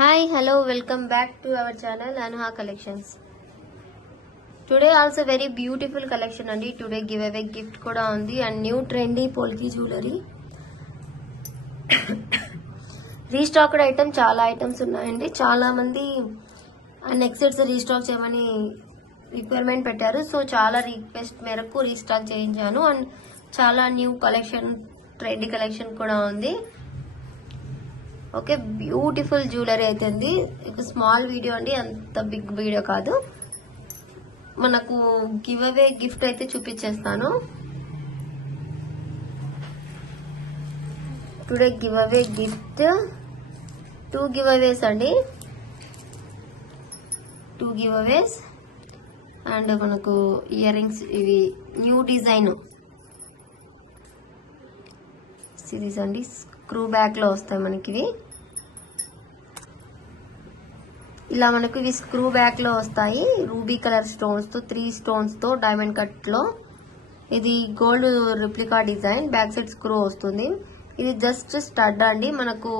Hi, hello, welcome back to our channel Anuha Collections. Today also very beautiful collection andi. Today giveaway gift kuda undi and new trendy polki jewelry. Restocked item chaala items unnayandi. Chaala mandi next sets restock cheyamani requirement pettaru. So chaala request meraku restock cheyinchanu and chaala new collection trendy collection kuda undi. Okay beautiful jewellery అయితే ఉంది. Small video అండి, అంత big video కాదు. మనకు give away gift అయితే చూపించేస్తాను. Today give away gift 2 giveaways అండి, 2 giveaways. And మనకు ఇయర్ రింగ్స్ ఇవి న్యూ డిజైన్ సిరీస్ అండి. స్క్రూ బ్యాక్ లో వస్తాయి మనకి ఇలా. మనకు ఇవి స్క్రూ బ్యాక్ లో వస్తాయి. రూబీ కలర్ స్టోన్స్ తో 3 స్టోన్స్ తో డైమండ్ కట్ లో. ఇది gold replica design. Back side screw వస్తుంది. ఇది జస్ట్ స్టడ్ అండి, మనకు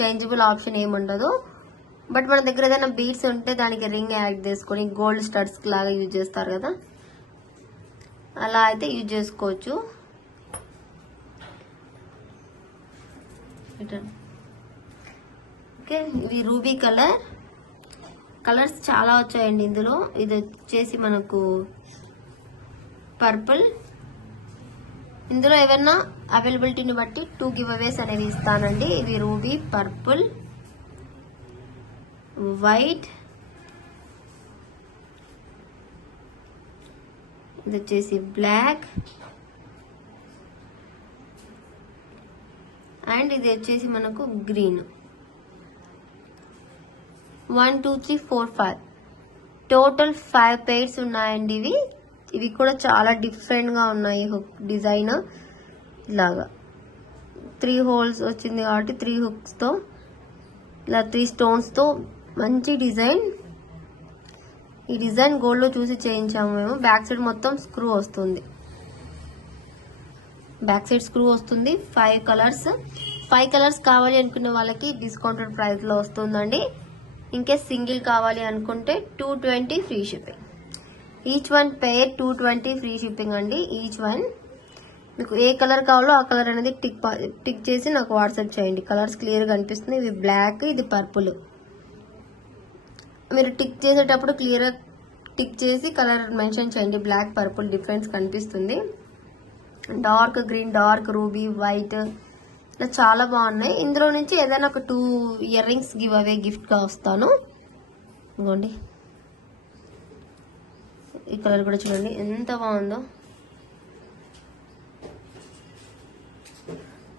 చేంజబుల్ ఆప్షన్ ఏముండదు. బట్ మన దగ్గర ఏదైనా బీడ్స్ ఉంటే దానికి రింగ్ యాడ్ చేసుకొని గోల్డ్ స్టడ్స్ లాగా యూజ్ చేస్తారు కదా, అలా అయితే యూజ్ చేసుకోవచ్చు. ఓకే, ఇవి రూబీ కలర్స్ చాలా వచ్చాయండి ఇందులో. ఇది వచ్చేసి మనకు పర్పుల్. ఇందులో ఏమన్నా అవైలబిలిటీని బట్టి 2 గివ్ అవేస్ అనేది ఇస్తానండి. ఇవి రూబీ, పర్పుల్, వైట్, ఇది వచ్చేసి బ్లాక్, అండ్ ఇది వచ్చేసి మనకు గ్రీన్. 1 2 3 4 5 టోటల్ 5 పెయిర్స్ ఉన్నాయండి. ఇవి కూడా చాలా డిఫరెంట్ గా ఉన్నాయి. హుక్ డిజైన్ ఇలాగా 3 హోల్స్ వచ్చింది కాబట్టి 3 హుక్స్ తో ఇలా 3 స్టోన్స్ తో మంచి డిజైన్. ఈ డిజైన్ గోల్డ్ లో చూసి చేయించాము మేము. బ్యాక్ సైడ్ మొత్తం స్క్రూ వస్తుంది. బ్యాక్ సైడ్ స్క్రూ వస్తుంది. 5 కలర్స్ కావాలి అనుకునే వాళ్ళకి డిస్కౌంటెడ్ ప్రైస్ లో వస్తుందండి. ఇంకే సింగిల్ కావాలి అనుకుంటే 220 free shipping. Each one pair 220 free shipping అండి. ఈచ్ వన్ మీకు ఏ కలర్ కావాలో ఆ కలర్ అనేది టిక్ చేసి నాకు వాట్సాప్ చేయండి. కలర్స్ క్లియర్ గా కనిపిస్తుంది. ఇది బ్లాక్, ఇది పర్పుల్. మీరు టిక్ చేసేటప్పుడు క్లియర్ గా టిక్ చేసి కలర్ మెన్షన్ చేయండి. బ్లాక్, పర్పుల్ డిఫరెన్స్ కనిపిస్తుంది. Dark green, dark ruby, white, ఇలా చాలా బాగున్నాయి. ఇందులో నుంచి ఏదైనా ఒక 2 ear rings give away gift గా వస్తాను. ఇదిగోండి, ఈ కలర్ కూడా చూడండి ఎంత బాగుందో.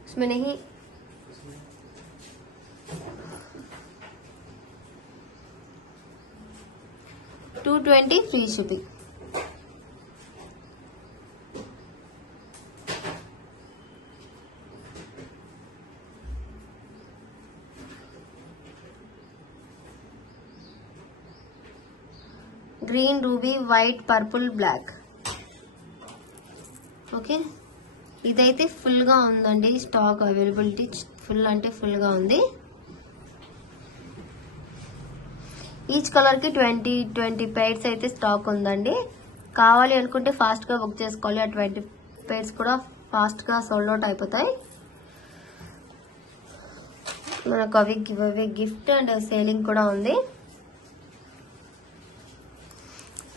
इसमें नहीं 220 free shipping. Green, ruby, white, purple, black. Okay, ఇదైతే ఫుల్ గా ఉందండి. స్టాక్ అవైలబిలిటీ ఫుల్ అంటే ఫుల్ గా ఉంది. ఈచ్ కలర్ కి 20 పెయిర్స్ అయితే స్టాక్ ఉందండి. కావాలి అనుకుంటే ఫాస్ట్ గా బుక్ చేసుకోవాలి. ఆ 20 పెయిర్స్ కూడా ఫాస్ట్ గా సోల్డ్ అవుట్ అయిపోతాయి. మనకు అవి give away gift and selling కూడా ఉంది.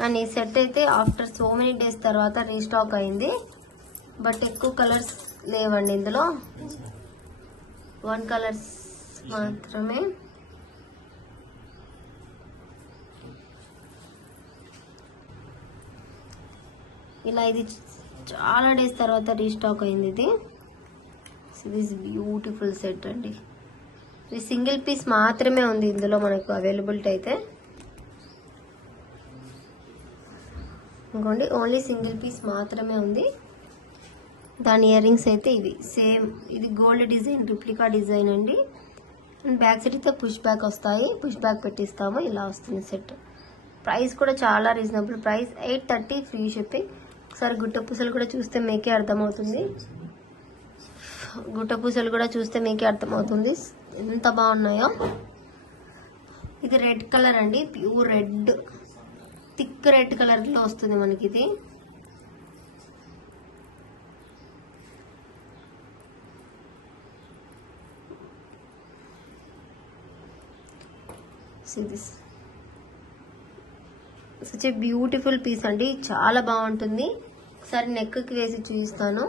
అండ్ ఈ సెట్ అయితే ఆఫ్టర్ సో మెనీ డేస్ తర్వాత రీస్టాక్ అయింది. బట్ ఎక్కువ కలర్స్ లేవండి ఇందులో. 1 కలర్స్ మాత్రమే. ఇలా ఇది చాలా డేస్ తర్వాత రీస్టాక్ అయింది. ఇది బ్యూటిఫుల్ సెట్ అండి. ఇది సింగిల్ పీస్ మాత్రమే ఉంది ఇందులో మనకు అవైలబిలిటీ అయితే. ఇంకోండి, ఓన్లీ సింగిల్ పీస్ మాత్రమే ఉంది. దాని ఇయర్ రింగ్స్ అయితే ఇవి సేమ్. ఇది గోల్డ్ డిజైన్, రిప్లికా డిజైన్ అండి. అండ్ బ్యాక్ సైడ్ అయితే పుష్ బ్యాక్ వస్తాయి. పుష్ బ్యాక్ పెట్టిస్తాము. ఇలా వస్తుంది సెట్. ప్రైస్ కూడా చాలా రీజనబుల్ ప్రైస్, 830 ఫ్రీ షిప్పింగ్. ఒకసారి గుట్ట పూసలు కూడా చూస్తే మీకే అర్థమవుతుంది. గుట్ట పూసలు కూడా చూస్తే మీకే అర్థమవుతుంది ఎంత బాగున్నాయో. ఇది రెడ్ కలర్ అండి, pure red, thick red colour లో వస్తుంది మనకి ఇది. See this, such a beautiful piece అండి, చాలా బాగుంటుంది. ఒకసారి నెక్ కి వేసి చూపిస్తాను.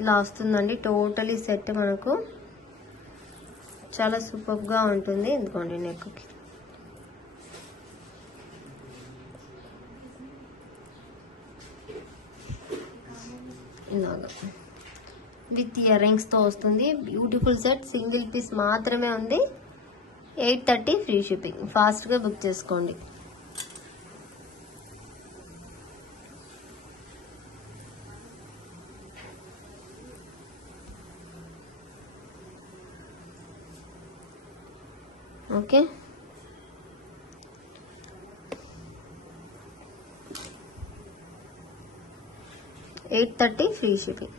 ఇలా వస్తుందండి టోటలీ సెట్, మనకు చాలా సూపర్ గా ఉంటుంది. ఎందుకండి నెక్ కి ఇలాగా విత్ ఇయర్ రింగ్స్ తో వస్తుంది. బ్యూటిఫుల్ సెట్, సింగిల్ పీస్ మాత్రమే ఉంది. 830 ఫ్రీ షిప్పింగ్. ఫాస్ట్ గా బుక్ చేసుకోండి. Okay, $830 free shipping.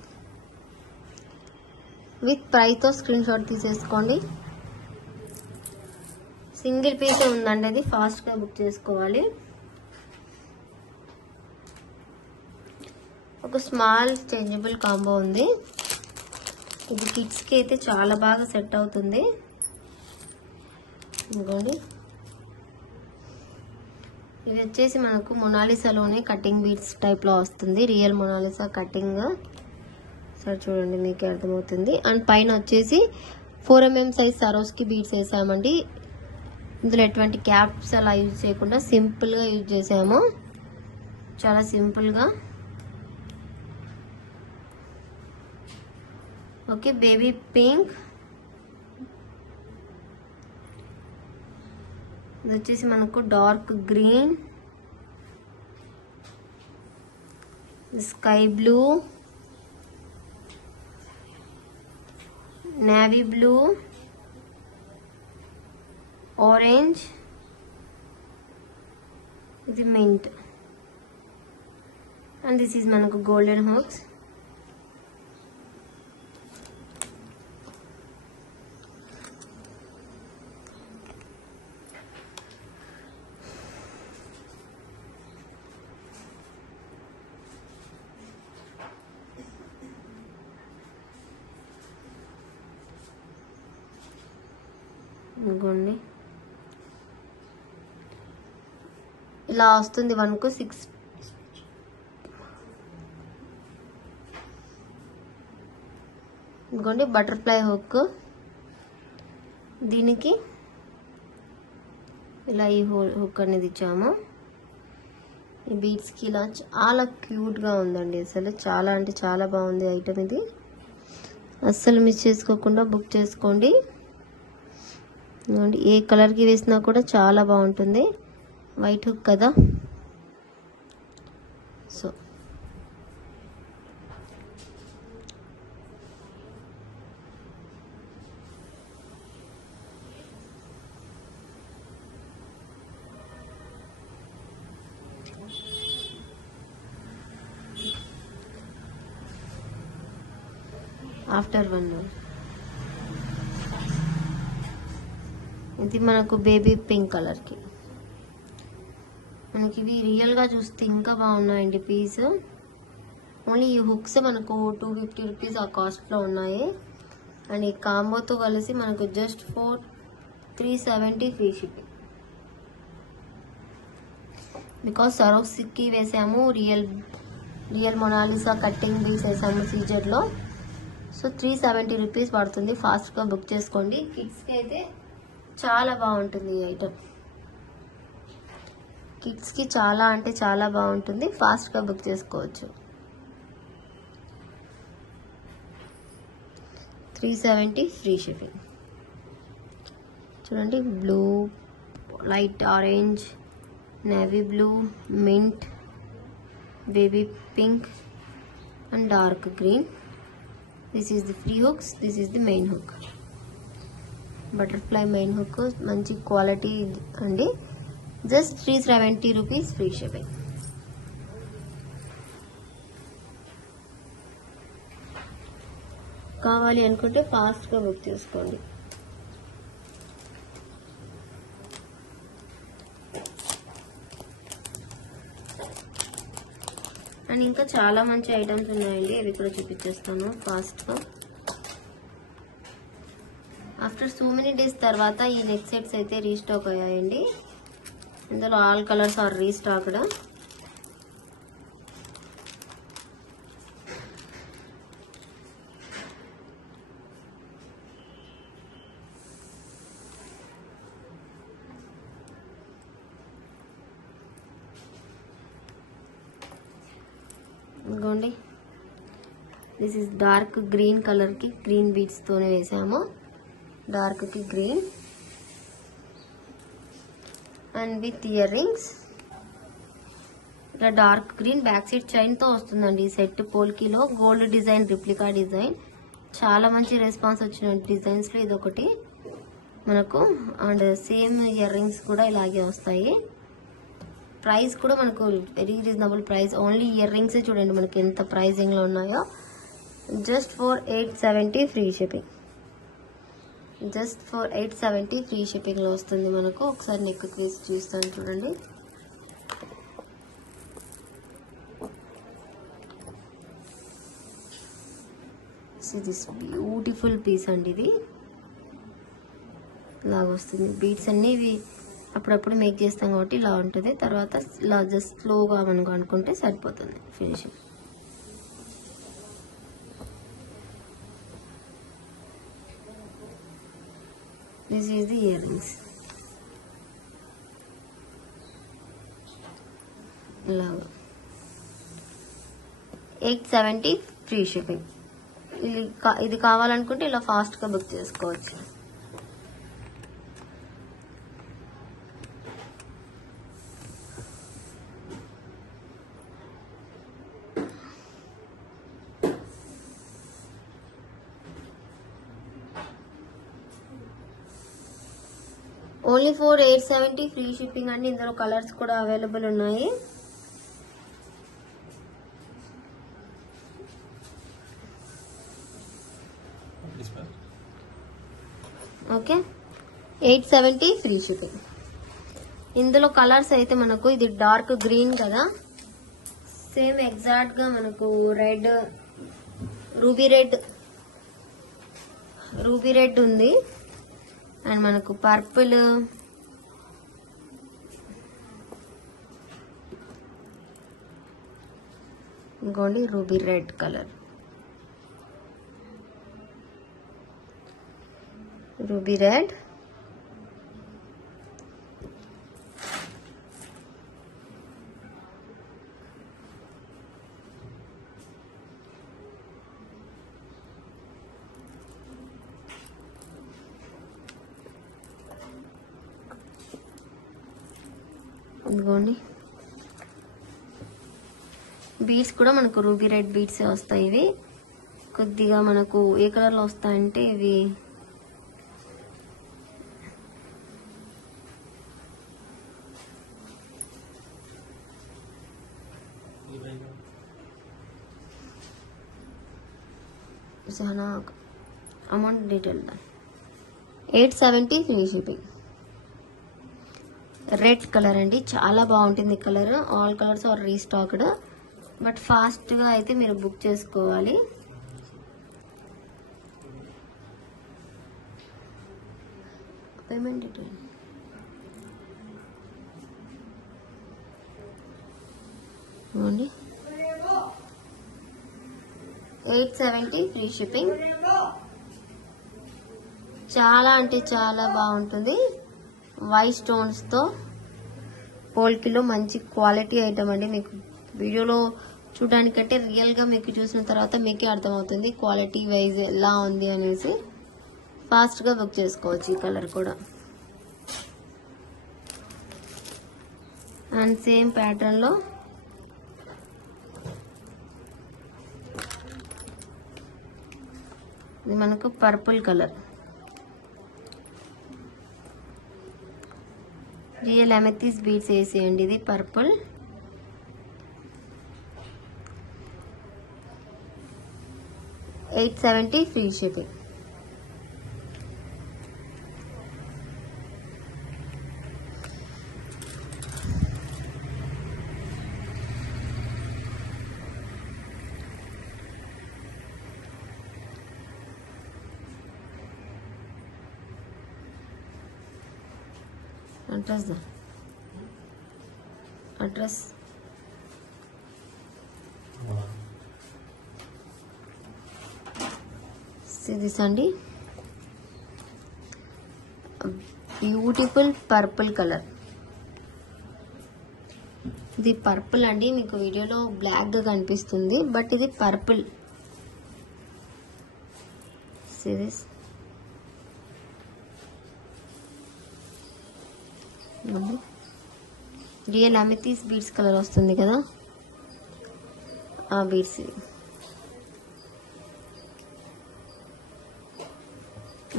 With price తో స్క్రీన్ షాట్ తీసేసుకోండి. సింగిల్ పీస్ ఉందండి, అది ఫాస్ట్ గా బుక్ చేసుకోవాలి. ఒక స్మాల్ చేంజబుల్ కాంబో ఉంది. ఇది కిడ్స్ కి అయితే చాలా బాగా సెట్ అవుతుంది. ఇంకోండి, ఇది వచ్చేసి మనకు మొనాలిసాలోనే కటింగ్ బీడ్స్ టైప్ లో వస్తుంది. Real Mona Lisa cutting. సరే చూడండి, మీకు అర్థమవుతుంది. అండ్ పైన వచ్చేసి 4mm సైజ్ సరోస్కి బీడ్స్ వేసామండి. ఇందులో ఎటువంటి క్యాప్స్ అలా యూజ్ చేయకుండా సింపుల్ గా యూజ్ చేసాము, చాలా సింపుల్ గా. ఓకే, బేబీ పింక్, ఇది వచ్చేసి మనకు dark green, sky blue, navy blue, orange, ఇది మింట్, అండ్ దిస్ ఈజ్ మనకు గోల్డెన్ హుక్స్. ఇదిగోండి, ఇలా వస్తుంది మనకు 6. ఇదిగోండి బటర్ఫ్లై హుక్, దీనికి ఇలా ఈ హుక్ అనేది ఇచ్చాము. ఈ బీడ్స్ కి ఇలా చాలా క్యూట్ గా ఉందండి. అసలు చాలా అంటే చాలా బాగుంది ఐటమ్. ఇది అస్సలు మిస్ చేసుకోకుండా బుక్ చేసుకోండి. ఏ కలర్ కి వేసినా కూడా చాలా బాగుంటుంది. వైట్ హుక్ కదా, సో ఆఫ్టర్ 1 hour. ఇది మనకు బేబీ పింక్ కలర్ కి. మనకి ఇవి రియల్ గా చూస్తే ఇంకా బాగున్నాయండి పీస్. ఓన్లీ ఈ హుక్స్ మనకు 250 రూపీస్ ఆ కాస్ట్ లో ఉన్నాయి. అండ్ ఈ కాంబోతో కలిసి మనకు just for 370 free shipping. Because సరోక్స్కి వేసాము, రియల్ మొనాలిసా కట్టింగ్ బీస్ వేసాము సీజర్ లో. సో 370 రూపీస్ పడుతుంది. ఫాస్ట్ గా బుక్ చేసుకోండి. కిడ్స్ కి అయితే చాలా బాగుంటుంది ఈ ఐటమ్. కిడ్స్ కి చాలా అంటే చాలా బాగుంటుంది. ఫాస్ట్ గా బుక్ చేసుకోవచ్చు. 370 ఫ్రీ షిప్పింగ్. చూడండి, blue, light orange, navy blue, mint, baby pink and dark green. This is the free hooks, this is the main hook. Butterfly main hook, మంచి క్వాలిటీ అండి. Just 370 rupees free shipping. కావాలి అనుకుంటే ఫాస్ట్గా book చేసుకోండి. And ఇంకా చాలా మంచి items ఉన్నాయండి, ఇవి కూడా చూపించేస్తాను ఫాస్ట్గా. ఆఫ్టర్ సో మెనీ డేస్ తర్వాత ఈ నెక్ సెట్స్ అయితే రీస్టాక్ అయ్యాయండి. ఇందులో ఆల్ కలర్స్ ఆర్ రీస్టాక్డ్. ఇదిగోండి, this is dark green colour కి గ్రీన్ బీడ్స్ తోనే వేసాము, డార్క్ కి green and with earrings. ఇలా dark green back side chain తో వస్తుందండి ఈ సెట్. పోల్కీలో గోల్డ్ డిజైన్, రిప్లికా డిజైన్, చాలా మంచి రెస్పాన్స్ వచ్చిన డిజైన్స్ లో ఇదొకటి మనకు. అండ్ సేమ్ ఇయర్ రింగ్స్ కూడా ఇలాగే వస్తాయి. ప్రైస్ కూడా మనకు very reasonable price. Only ear rings చూడండి మనకి ఎంత ప్రైజింగ్ లో ఉన్నాయో. Just for 870 free shipping. Just for 870 free shipping లో వస్తుంది మనకు. ఒకసారి నెక్ పీస్ చూస్తాను చూడండి. దిస్ బ్యూటిఫుల్ పీస్ అండి, ఇది ఇలాగ వస్తుంది. బీడ్స్ అన్ని ఇవి అప్పుడప్పుడు మేక్ చేస్తాం కాబట్టి ఇలా ఉంటుంది. తర్వాత ఇలా జస్ట్ స్లోగా మనకు అనుకుంటే సరిపోతుంది finishing. This is the ear rings. ఇలాగా 870 ఫ్రీ షిప్పింగ్. ఇది కావాలనుకుంటే ఇలా ఫాస్ట్గా బుక్ చేసుకోవచ్చు. ఓన్లీ ఫర్ 870 ఫ్రీ షిప్పింగ్ అండి. ఇందులో కలర్స్ కూడా అవైలబుల్ ఉన్నాయి. Okay, 870 free shipping. ఇందులో కలర్స్ అయితే మనకు ఇది డార్క్ గ్రీన్ కదా, సేమ్ ఎగ్జాక్ట్ గా మనకు రెడ్, రూబీ రెడ్ ఉంది. అండ్ మనకు పర్పుల్, ఇంకోండి ruby red colour, ruby red, ఇదిగోండి బీడ్స్ కూడా మనకు రూబీ రెడ్ బీడ్స్ వస్తాయి. ఇవి కొద్దిగా మనకు ఏ కలర్ లో వస్తాయంటే ఇవి amount detail 870 free shipping. Red colour అండి, చాలా బాగుంటుంది కలర్. All colours are restocked, but fast గా అయితే మీరు బుక్ చేసుకోవాలి. Payment detail 870 free shipping. చాలా అంటే చాలా బాగుంటుంది. వైట్ స్టోన్స్ తో పోల్కీలో మంచి క్వాలిటీ ఐటమ్ అండి. మీకు వీడియోలో చూడడానికంటే రియల్ గా మీకు చూసిన తర్వాత మీకే అర్థమవుతుంది క్వాలిటీ వైజ్ ఎలా ఉంది అనేసి. ఫాస్ట్ గా బుక్ చేసుకోవచ్చు ఈ కలర్ కూడా. అండ్ సేమ్ ప్యాటర్న్ లో ఇది మనకు purple colour, real amethyst beads వేసేయండి. ఇది purple, 870 free shipping. Address this అండి, బ్యూటిఫుల్ పర్పుల్ కలర్. ఇది పర్పుల్ అండి, మీకు వీడియోలో బ్లాక్ గా కనిపిస్తుంది బట్ ఇది purple. Series real amethyst beads colour వస్తుంది కదా, ఆ బీడ్స్.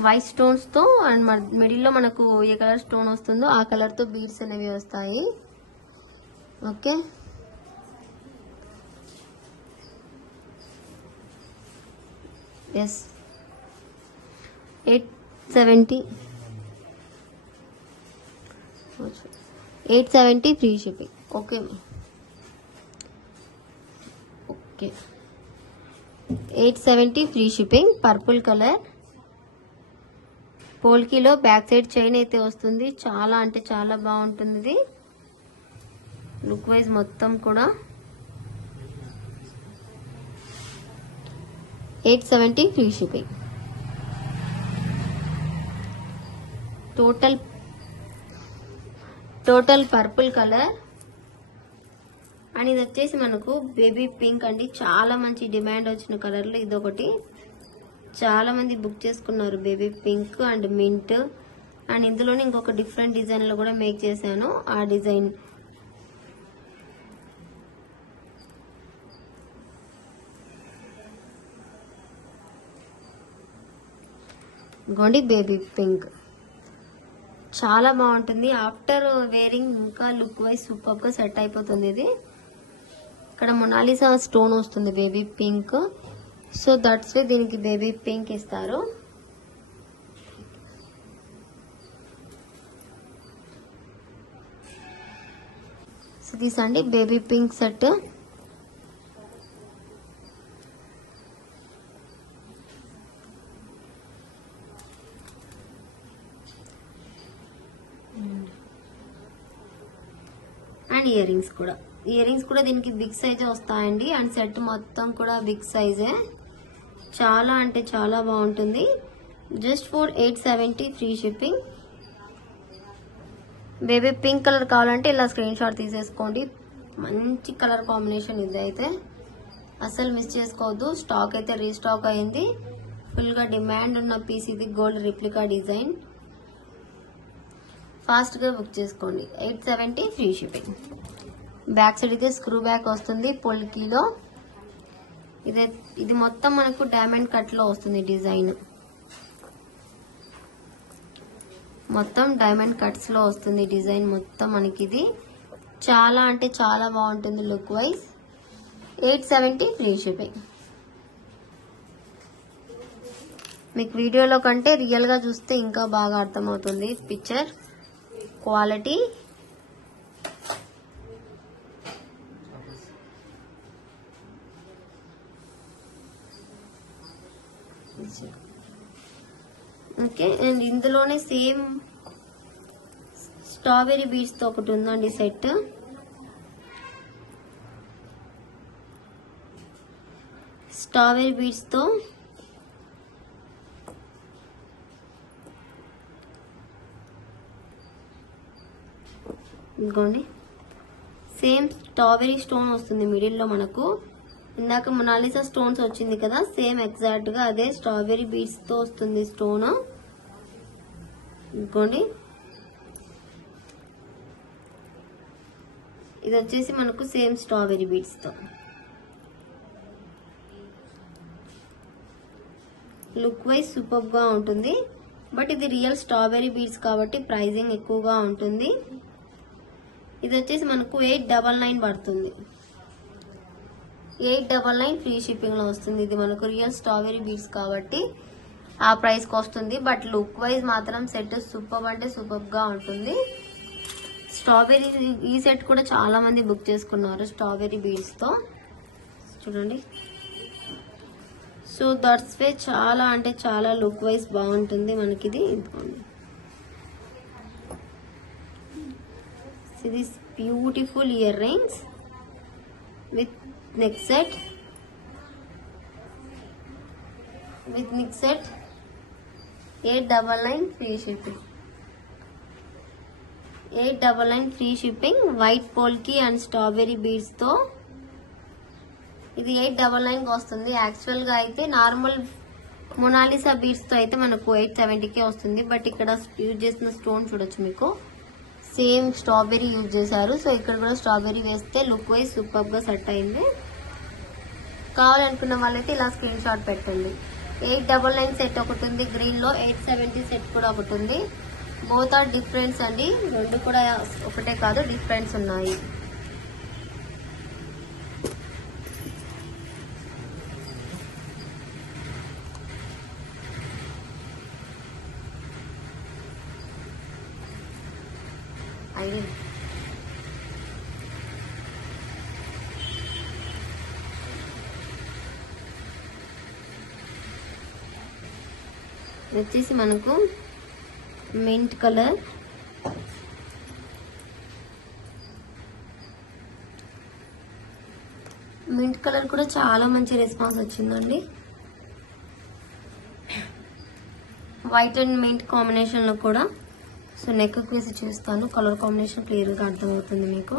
వైట్ స్టోన్స్ తో అండ్ మిడిల్ లో మనకు ఏ కలర్ స్టోన్ వస్తుందో ఆ కలర్ తో బీడ్స్ అనేవి వస్తాయి. Okay, yes 870 free shipping. Okay okay, 870 free shipping. Purple colour, పోల్కీలో బ్యాక్ సైడ్ చైన్ అయితే వస్తుంది. చాలా అంటే చాలా బాగుంటుంది ఇది లుక్ వైజ్ మొత్తం కూడా. 870 free shipping. Total purple colour and ఇది వచ్చేసి మనకు బేబీ పింక్ అండి. చాలా మంచి డిమాండ్ వచ్చిన కలర్లో ఇదొకటి. చాలా మంది బుక్ చేసుకున్నారు baby pink and mint. And ఇందులోనే ఇంకొక డిఫరెంట్ డిజైన్ లో కూడా మేక్ చేశాను. ఆ డిజైన్ గోండి బేబీ పింక్ చాలా బాగుంటుంది. ఆఫ్టర్ వేరింగ్ ఇంకా లుక్ వైజ్ సూపర్ గా సెట్ అయిపోతుంది ఇది. ఇక్కడ మొనాలిసా స్టోన్ వస్తుంది baby pink. So that's why దీనికి బేబీ పింక్ ఇస్తారు. సో దిస్ అండి baby pink set. And earrings కూడా దీనికి బిగ్ సైజే వస్తాయండి. అండ్ సెట్ మొత్తం కూడా బిగ్ సైజే. చాలా అంటే చాలా బాగుంటుంది. Just for 870 free shipping. Baby pink colour కావాలంటే ఇలా స్క్రీన్ షాట్ తీసేసుకోండి. మంచి కలర్ కాంబినేషన్ ఇది అయితే అసలు మిస్ చేసుకోవద్దు. స్టాక్ అయితే రీస్టాక్ అయింది. ఫుల్ గా డిమాండ్ ఉన్న పీస్ ఇది. Gold replica design. ఫాస్ట్ గా బుక్ చేసుకోండి. 870 ఫ్రీ షిప్పింగ్. బ్యాక్ సైడ్ అయితే స్క్రూ బ్యాక్ వస్తుంది పొల్కీలో. ఇది మొత్తం మనకు డైమండ్ కట్ లో వస్తుంది డిజైన్. మొత్తం డైమండ్ కట్స్ లో వస్తుంది డిజైన్ మొత్తం మనకి. ఇది చాలా అంటే చాలా బాగుంటుంది లుక్ వైజ్. 870 free shipping. మీకు వీడియోలో కంటే రియల్ గా చూస్తే ఇంకా బాగా అర్థమవుతుంది పిక్చర్ క్వాలిటీ. ఓకే, అండ్ ఇందులోనే సేమ్ స్ట్రాబెరీ బీడ్స్ తో ఒకటి ఉందండి సెట్. స్ట్రాబెరీ బీడ్స్ తో ఇదిగోండి సేమ్ స్ట్రాబెరీ స్టోన్ వస్తుంది మిడిల్ లో మనకు. ఇందాక మొనాలిసా స్టోన్స్ వచ్చింది కదా, సేమ్ ఎగ్జాక్ట్ గా అదే స్ట్రాబెరీ బీడ్స్ తో వస్తుంది స్టోన్. ఇదిగోండి ఇది వచ్చేసి మనకు సేమ్ స్ట్రాబెరీ బీడ్స్ తో. లుక్ వైజ్ సూపర్ గా ఉంటుంది. బట్ ఇది రియల్ స్ట్రాబెరీ బీడ్స్ కాబట్టి ప్రైజింగ్ ఎక్కువగా ఉంటుంది. ఇది వచ్చేసి మనకు 899 పడుతుంది. 899 ఫ్రీ షిప్పింగ్ లో వస్తుంది. ఇది మనకు రియల్ స్ట్రాబెరీ బీడ్స్ కాబట్టి ఆ ప్రైస్ కి వస్తుంది. బట్ లుక్ వైజ్ మాత్రం సెట్ సూపర్ అంటే సూపర్ గా ఉంటుంది. స్ట్రాబెరీ ఈ సెట్ కూడా చాలా మంది బుక్ చేసుకున్నారు స్ట్రాబెరీ బీడ్స్ తో. చూడండి, సో దట్స్ వే చాలా అంటే చాలా లుక్ వైజ్ బాగుంటుంది మనకి ఇది. This beautiful earrings with neck set 899 free shipping. 899 free shipping. White polki and strawberry beads తో ఇది 899 వస్తుంది. యాక్చువల్ గా అయితే నార్మల్ మొనాలిసా బీడ్స్ తో అయితే మనకు 870కే వస్తుంది. బట్ ఇక్కడ యూజ్ చేసిన స్టోన్ చూడొచ్చు, మీకు సేమ్ స్ట్రాబెరీ యూజ్ చేశారు. సో ఇక్కడ కూడా స్ట్రాబెరీ వేస్తే లుక్ వైజ్ సూపర్ గా సెట్ అయింది. కావాలనుకున్న వాళ్ళైతే ఇలా స్క్రీన్ షాట్ పెట్టండి. 899 సెట్ ఒకటి ఉంది గ్రీన్ లో, 870 సెట్ కూడా ఒకటి ఉంది. బోత్ ఆర్ డిఫరెన్స్ అండి, రెండు కూడా ఒకటే కాదు, డిఫరెన్స్ ఉన్నాయి. వచ్చేసి మనకు మింట్ కలర్, మింట్ కలర్ కూడా చాలా మంచి రెస్పాన్స్ వచ్చిందండి. వైట్ అండ్ మింట్ కాంబినేషన్ లో కూడా. సో నెక్ వేసి చేస్తాను, కలర్ కాంబినేషన్ క్లియర్ గా అర్థమవుతుంది మీకు.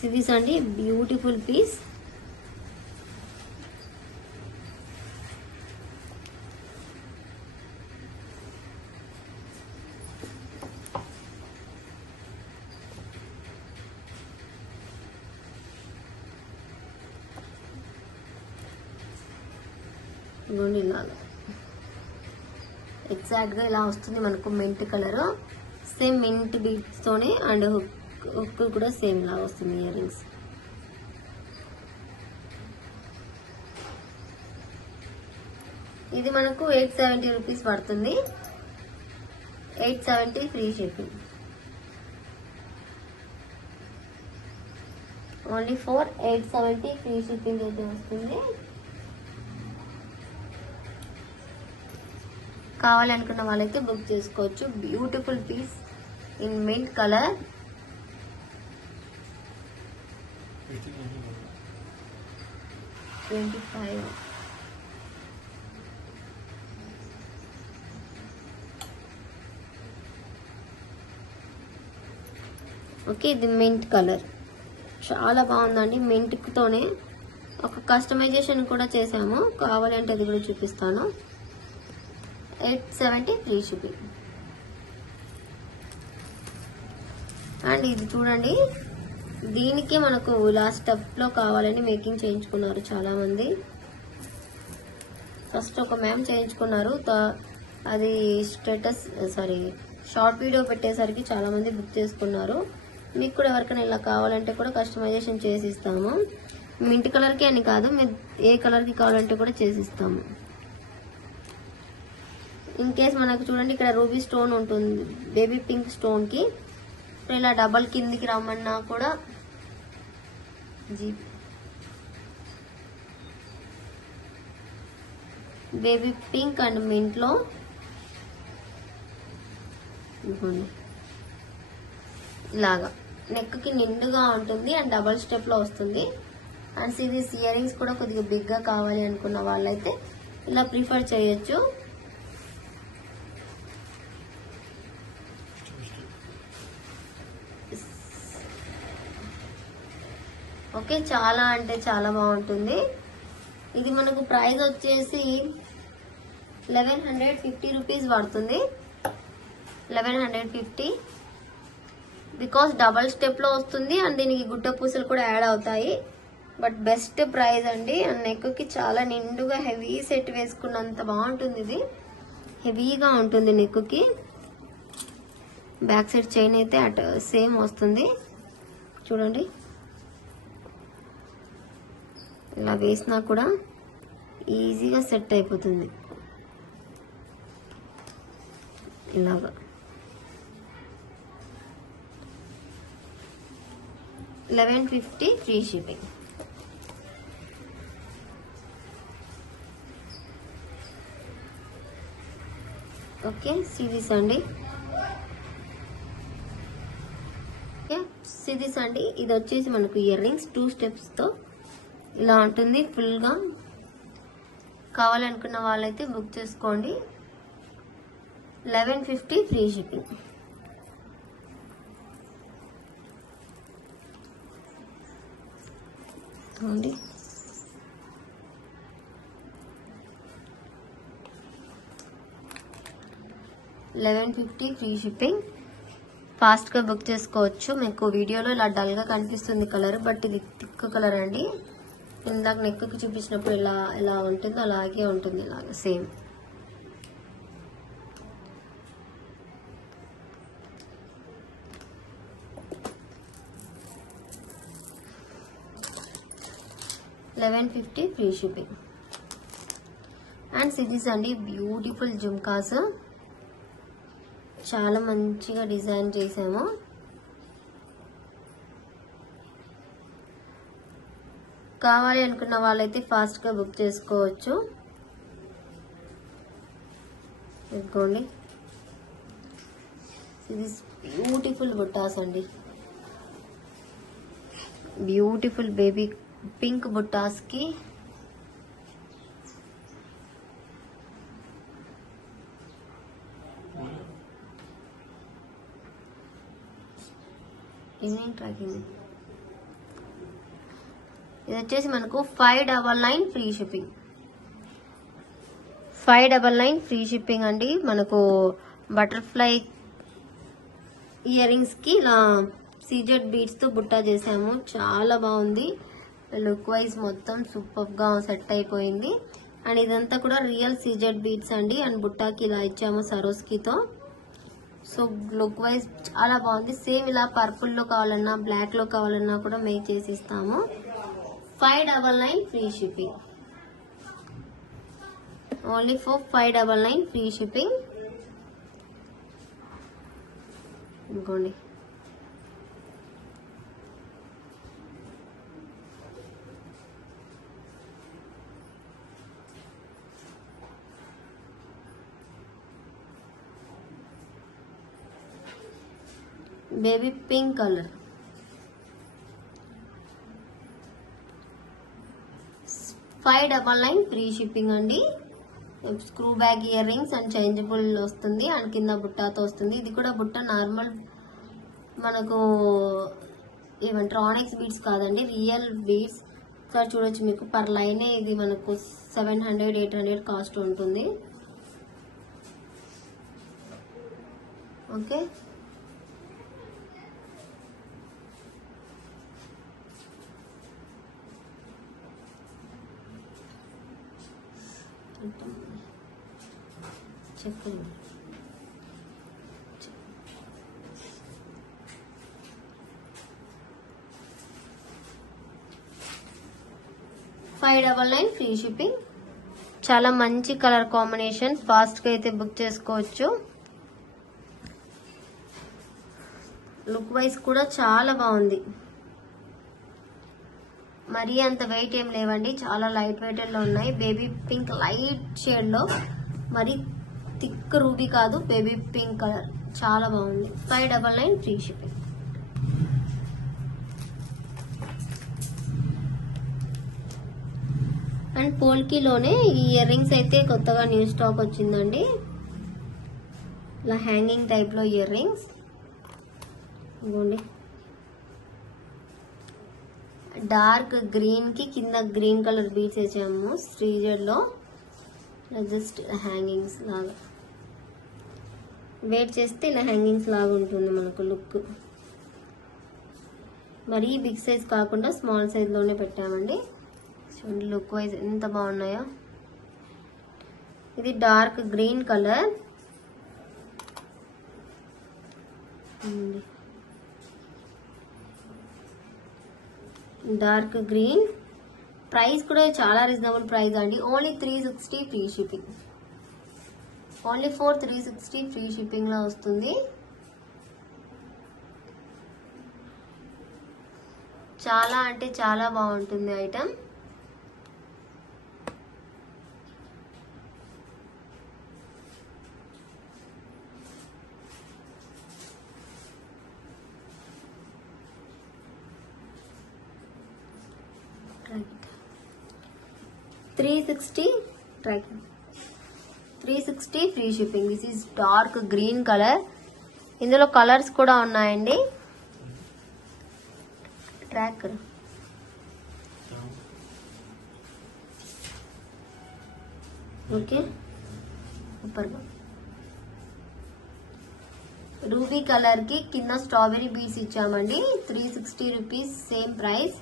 సిరీస్ అండి, బ్యూటిఫుల్ పీస్. ఇలాగా ఎగ్జాక్ట్ గా ఇలా వస్తుంది మనకు mint colour. Same mint beads తోనే అండ్ హుక్ కూడా సేమ్ ఇలా వస్తుంది ఇయర్ రింగ్స్. ఇది మనకు 870 రూపీస్ పడుతుంది. 870 free shipping. Only for 870 free shipping అయితే వస్తుంది. కావాలనుకున్న వాళ్ళైతే బుక్ చేసుకోవచ్చు. Beautiful piece in mint colour. $25. Okay, ఇది మింట్ కలర్ చాలా బాగుందండి. మింట్ తోనే ఒక కస్టమైజేషన్ కూడా చేసాము, కావాలంటే అది కూడా చూపిస్తాను. 870 ఫ్రీ షిప్పింగ్. అండ్ ఇది చూడండి, దీనికే మనకు ఇలా స్టెప్ లో కావాలని మేకింగ్ చేయించుకున్నారు చాలా మంది. ఫస్ట్ ఒక మ్యామ్ చేయించుకున్నారు, అది షార్ట్ వీడియో పెట్టేసరికి చాలా మంది బుక్ చేసుకున్నారు. మీకు కూడా ఎవరికైనా ఇలా కావాలంటే కూడా కస్టమైజేషన్ చేసి ఇస్తాము. మింట్ కలర్ కి అని కాదు, మీరు ఏ కలర్ కి కావాలంటే కూడా చేసి ఇస్తాము. ఇన్ కేస్ మనకు చూడండి ఇక్కడ రూబీ స్టోన్ ఉంటుంది బేబీ పింక్ స్టోన్ కి, ఇలా డబల్ కిందికి రమ్మన్నా కూడా బేబీ పింక్ అండ్ మింట్ లో ఇలాగా నెక్ కి నిండుగా ఉంటుంది అండ్ డబల్ స్టెప్ లో వస్తుంది. అండ్ సిరీస్ ఇయర్ రింగ్స్ కూడా కొద్దిగా బిగ్ గా కావాలి అనుకున్న వాళ్ళైతే ఇలా ప్రిఫర్ చేయొచ్చు. ఓకే, చాలా అంటే చాలా బాగుంటుంది. ఇది మనకు ప్రైస్ వచ్చేసి 1150 రూపీస్ పడుతుంది. 1150 బికాస్ డబల్ స్టెప్ లో వస్తుంది అండ్ దీనికి గుడ్డ పూసలు కూడా యాడ్ అవుతాయి. బట్ బెస్ట్ ప్రైస్ అండి. అండ్ నెక్ కి చాలా నిండుగా హెవీ సెట్ వేసుకున్నంత బాగుంటుంది. ఇది హెవీగా ఉంటుంది నెక్ కి. బ్యాక్ సైడ్ చైన్ అయితే అటు సేమ్ వస్తుంది చూడండి. ఇలా వేసినా కూడా ఈజీగా సెట్ అయిపోతుంది. ఇలాగా 1150 ఫ్రీ షిప్పింగ్. ఓకే, సిరీస్ అండి. సిరీస్ అండి. ఇది వచ్చేసి మనకు ఇయర్ రింగ్స్ 2 స్టెప్స్తో ఇలా ఉంటుంది. ఫుల్గా కావాలనుకున్న వాళ్ళైతే బుక్ చేసుకోండి. 1150 ఫ్రీ షిప్పింగ్. అండి 1150 ఫ్రీ షిప్పింగ్. ఫాస్ట్గా బుక్ చేసుకోవచ్చు. మీకు వీడియోలో ఇలా డల్గా కనిపిస్తుంది కలర్, బట్ ఇది థిక్ కలర్ అండి. ఇందాక నెక్కి చూపించినప్పుడు ఎలా ఉంటుందో అలాగే ఉంటుంది, ఇలాగా same. $1150 free shipping. And series అండి, బ్యూటిఫుల్ జుమ్కాస్ చాలా మంచిగా డిజైన్ చేసాము. కావాలి అనుకున్న వాళ్ళైతే ఫాస్ట్గా బుక్ చేసుకోవచ్చు. ఇదిగోండి, ఇది బ్యూటిఫుల్ బుట్టాస్ అండి. బ్యూటిఫుల్ బేబీ పింక్ బుట్టాస్ కి ఈవినింగ్ ట్రాకింగ్. ఇది వచ్చేసి మనకు 599 ఫ్రీ షిప్పింగ్. 599 ఫ్రీ షిప్పింగ్ అండి. మనకు బటర్ఫ్లై ఇయర్ రింగ్స్ కి ఇలా సీజెడ్ బీడ్స్ తో బుట్టా చేసాము. చాలా బాగుంది. లుక్ వైజ్ మొత్తం సూపర్ గా సెట్ అయిపోయింది. అండ్ ఇదంతా కూడా రియల్ సీజెడ్ బీడ్స్ అండి. అండ్ బుట్టాకి ఇలా ఇచ్చాము సరోస్కితో. సో లుక్ వైజ్ చాలా బాగుంది. సేమ్ ఇలా పర్పుల్ లో కావాలన్నా బ్లాక్ లో కావాలన్నా కూడా మేక్ చేసి ఇస్తాము. 599 free shipping. Only for 599 free shipping. ఇంకోండి, baby pink colour. $599 free shipping అండి. Screw back earrings and changeable వస్తుంది. అండ్ కింద బుట్టాతో వస్తుంది. ఇది కూడా బుట్ట నార్మల్ మనకు ఏమంటారు ఆనెక్స్ బీడ్స్ కాదండి, రియల్ బీడ్స్. ఇక్కడ చూడొచ్చు మీకు పర్ లైన్ ఇది మనకు 700-800 కాస్ట్ ఉంటుంది. ఓకే, చెప్పండి. $599 ఫ్రీ షిప్పింగ్. చాలా మంచి కలర్ కాంబినేషన్. ఫాస్ట్ గా అయితే బుక్ చేసుకోవచ్చు. లుక్ వైజ్ కూడా చాలా బాగుంది. మరీ అంత వెయిట్ ఏం లేవండి, చాలా లైట్ వెయిట్ లో ఉన్నాయి. బేబీ పింక్ లైట్ షేడ్ లో, మరి థిక్ రూబీ కాదు, బేబీ పింక్ కలర్ చాలా బాగుంది. $599 ఫ్రీ షిప్పింగ్. అండ్ పోల్కీలోనే ఈ ఇయర్ రింగ్స్ అయితే కొత్తగా న్యూ స్టాక్ వచ్చిందండి. ఇలా హ్యాంగింగ్ టైప్ లో ఇయర్ రింగ్స్. ఇదిగోండి, డార్క్ గ్రీన్ కి కింద గ్రీన్ కలర్ బీడ్స్ వేసాము శ్రీజెడ్ లో. జస్ట్ హ్యాంగింగ్స్ లాగా వెయిట్ చేస్తే ఇలా హ్యాంగింగ్స్ లాగా ఉంటుంది మనకు లుక్. మరీ బిగ్ సైజ్ కాకుండా స్మాల్ సైజ్ లోనే పెట్టామండి. చూడండి లుక్ వైజ్ ఎంత బాగున్నాయో. ఇది dark green colour. Dark green. Price కూడా చాలా రీజనబుల్ ప్రైస్ అండి. Only 360 free shipping. Only for 360 free shipping లో వస్తుంది. చాలా అంటే చాలా బాగుంటుంది item. $360 free shipping. This is dark green colour. ఇందులో కలర్స్ కూడా ఉన్నాయండి. Tracker okay. సూపర్గా రూబీ కలర్ కి కింద స్ట్రాబెరీ బీడ్స్ ఇచ్చామండి. 360 rupees same price.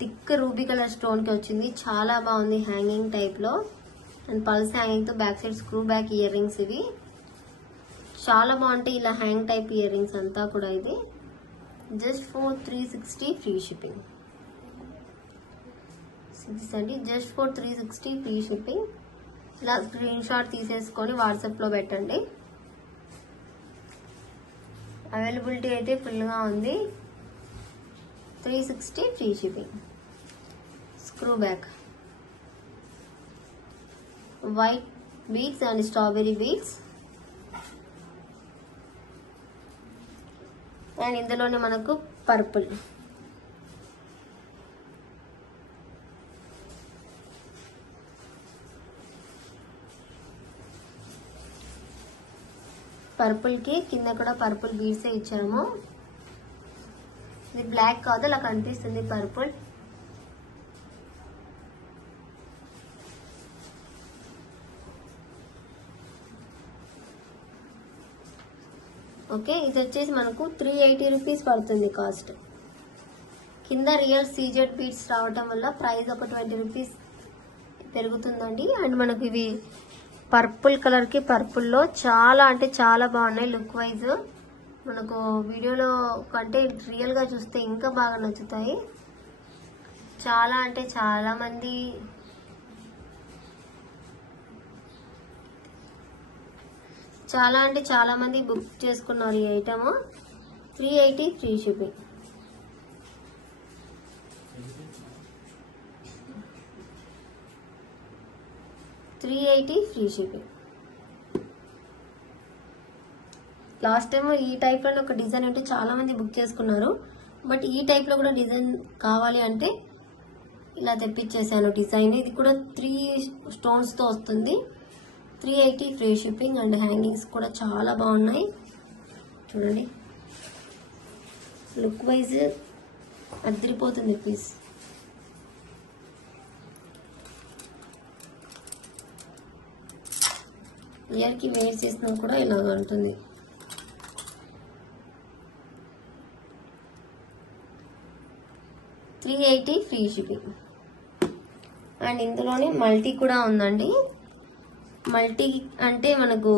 Thick ruby colour stone కి వచ్చింది. చాలా బాగుంది హ్యాంగింగ్ టైప్ లో. అండ్ పల్స్ హ్యాంగింగ్ తో back side screw back ear rings. ఇవి చాలా బాగుంటాయి ఇలా హ్యాంగ్ టైప్ ఇయర్ రింగ్స్ అంతా కూడా. ఇది జస్ట్ ఫర్ 360 ఫ్రీ షిప్పింగ్. అండి జస్ట్ ఫర్ 360 ఫ్రీ షిప్పింగ్. ఇలా స్క్రీన్ షాట్ తీసేసుకొని వాట్సాప్ లో పెట్టండి. అవైలబిలిటీ అయితే ఫుల్ గా ఉంది. 360 free shipping. Screw back white beads and strawberry beads. And ఇందులోనే మనకు పర్పుల్. పర్పుల్ కి కింద కూడా పర్పుల్ బీడ్స్ ఇచ్చాము. ఇది బ్లాక్ కాదు, అలా కనిపిస్తుంది పర్పుల్. ఓకే, ఇది వచ్చేసి మనకు 380 రూపీస్ పడుతుంది కాస్ట్. కింద రియల్ సీజెడ్ బీడ్స్ రావటం వల్ల ప్రైస్ ఒక 20 రూపీస్ పెరుగుతుందండి. అండ్ మనకు ఇవి పర్పుల్ కలర్ కి పర్పుల్ లో చాలా అంటే చాలా బాగున్నాయి లుక్ వైజ్. మనకు వీడియోలో కంటే రియల్ గా చూస్తే ఇంకా బాగా నచ్చుతాయి. చాలా అంటే చాలా మంది బుక్ చేసుకున్నారు ఈ item. 380 free shipping. Free shipping. Last time ఈ టైప్ లో ఒక డిజైన్ అంటే చాలా మంది బుక్ చేసుకున్నారు. బట్ ఈ టైప్ లో కూడా డిజైన్ కావాలి అంటే ఇలా తెప్పించేసాను డిజైన్. ఇది కూడా 3 స్టోన్స్ తో వస్తుంది. 380 ఫ్రీ షిప్పింగ్. అండ్ హ్యాంగింగ్స్ కూడా చాలా బాగున్నాయి చూడండి. లుక్ వైజ్ అదిరిపోతుంది పీస్. ఇయర్ కి వేర్ చేసినా కూడా ఇలాగ ఉంటుంది. $380 ఫ్రీ షిప్పింగ్. అండ్ ఇందులోనే మల్టీ కూడా ఉందండి. మల్టీ అంటే మనకు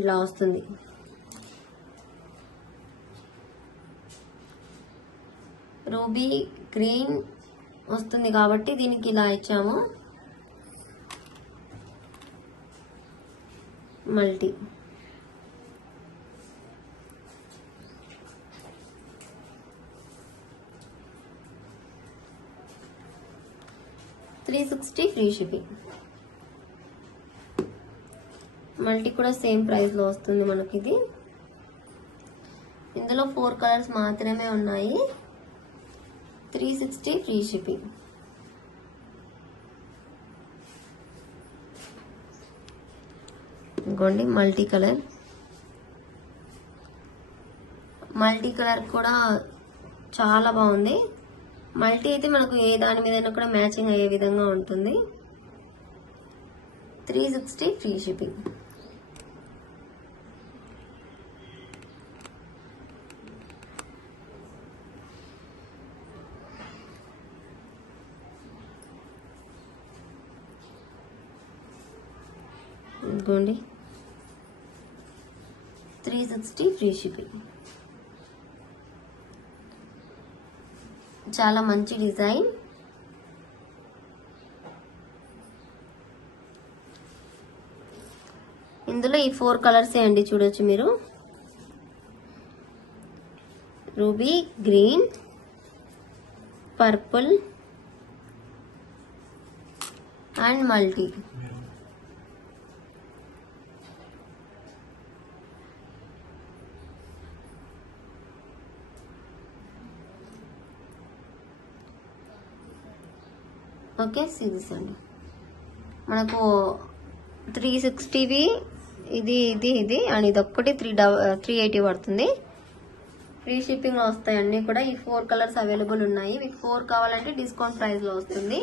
ఇలా వస్తుంది. రూబీ గ్రీన్ వస్తుంది కాబట్టి దీనికి ఇలా ఇచ్చాము మల్టీ. $360 free shipping. మల్టీ కూడా సేమ్ ప్రైస్ లో వస్తుంది మనకి. ఇది ఇందులో 4 కలర్స్ మాత్రమే ఉన్నాయి. 360 ఫ్రీ షిప్పింగ్. ఇంకోండి మల్టీ కలర్ కూడా చాలా బాగుంది. మల్టీ అయితే మనకు ఏ దాని మీద కూడా మ్యాచింగ్ అయ్యే విధంగా ఉంటుంది. 360 ఫ్రీ షిప్పింగ్. ఇదిగోండి 360 ఫ్రీ షిప్పింగ్. చాలా మంచి డిజైన్. ఇందులో ఈ 4 కలర్స్ అండి, చూడొచ్చు మీరు. Ruby, green, purple and multi. Okay, series అండి. మనకు 360వి ఇది అండ్ ఇది ఒక్కటి 380 పడుతుంది. ఫ్రీ షిప్పింగ్ లో వస్తాయి అన్ని కూడా. ఈ 4 కలర్స్ అవైలబుల్ ఉన్నాయి. మీకు 4 కావాలంటే డిస్కౌంట్ ప్రైస్ లో వస్తుంది.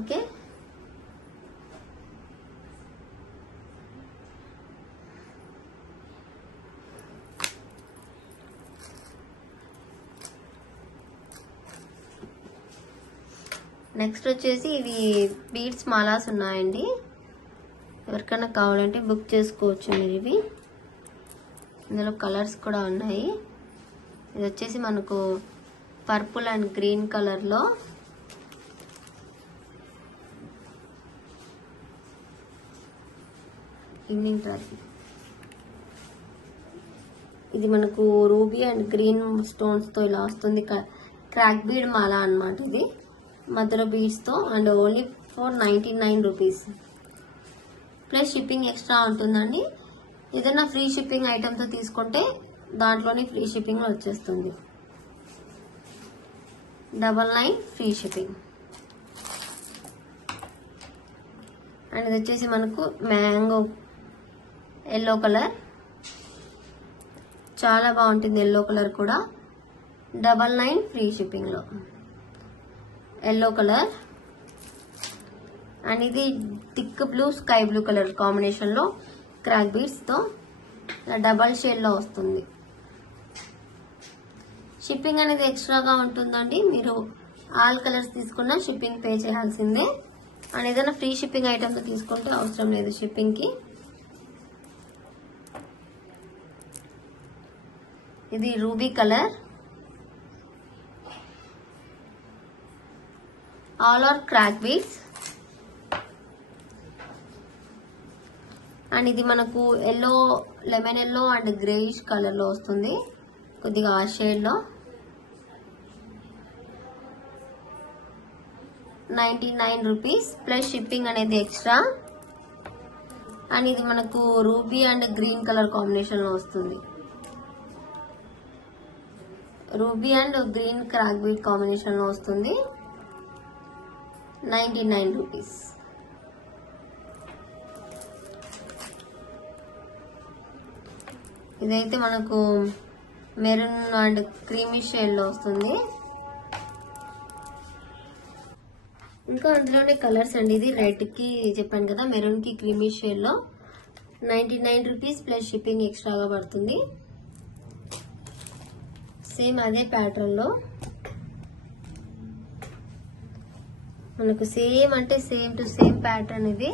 ఓకే, నెక్స్ట్ వచ్చేసి ఇవి బీడ్స్ మాలాస్ ఉన్నాయండి. ఎవరికైనా కావాలంటే బుక్ చేసుకోవచ్చు మీరు. ఇవి ఇందులో కలర్స్ కూడా ఉన్నాయి. ఇది వచ్చేసి మనకు పర్పుల్ అండ్ గ్రీన్ కలర్లో ఈవినింగ్ ట్రాఫిక్. ఇది మనకు రూబీ అండ్ గ్రీన్ స్టోన్స్ తో ఇలా వస్తుంది. క్రాక్ బీడ్ మాల అన్నమాట. ఇది మధ్యలో బీడ్స్ తో and only for 99 rupees plus shipping extra ఉంటుందండి. ఏదైనా ఫ్రీ షిప్పింగ్ ఐటమ్ తో తీసుకుంటే దాంట్లోనే ఫ్రీ షిప్పింగ్ లో వచ్చేస్తుంది. 99 ఫ్రీ షిప్పింగ్. అండ్ ఇది వచ్చేసి మనకు మ్యాంగో ఎల్లో కలర్, చాలా బాగుంటుంది ఎల్లో కలర్ కూడా. 99 ఫ్రీ షిప్పింగ్ లో ఎల్లో కలర్. అండ్ ఇది thick blue sky blue colour combination లో క్రాక్ బీడ్స్ తో డబల్ షేడ్ లో వస్తుంది. షిప్పింగ్ అనేది ఎక్స్ట్రాగా ఉంటుందండి. మీరు ఆల్ కలర్స్ తీసుకున్నా షిప్పింగ్ పే చేయాల్సిందే. అండ్ ఏదైనా ఫ్రీ షిప్పింగ్ ఐటమ్ తీసుకుంటే అవసరం లేదు షిప్పింగ్ కి. ఇది ruby colour, all are crack beads. And ఇది మనకు yellow, lemon yellow and greyish colour లో వస్తుంది, కొద్దిగా ఆ షేడ్ లో. 99 రూపీస్ ప్లస్ షిప్పింగ్ అనేది ఎక్స్ట్రా. అండ్ ఇది మనకు ruby and green colour combination లో వస్తుంది. Ruby and green crack bead combination లో వస్తుంది. 99 రూపీస్. ఇదైతే మనకు మెరూన్ అండ్ క్రీమీ షేడ్ లో వస్తుంది. ఇంకా అందులోనే కలర్స్ అండి. ఇది రెడ్ కి చెప్పాను కదా, మెరూన్ కి క్రీమీ షేడ్ లో 99 రూపీస్ ప్లస్ షిప్పింగ్ ఎక్స్ట్రాగా పడుతుంది. సేమ్ అదే ప్యాటర్న్ లో మనకు సేమ్ అంటే సేమ్ టు సేమ్ ప్యాటర్న్. ఇది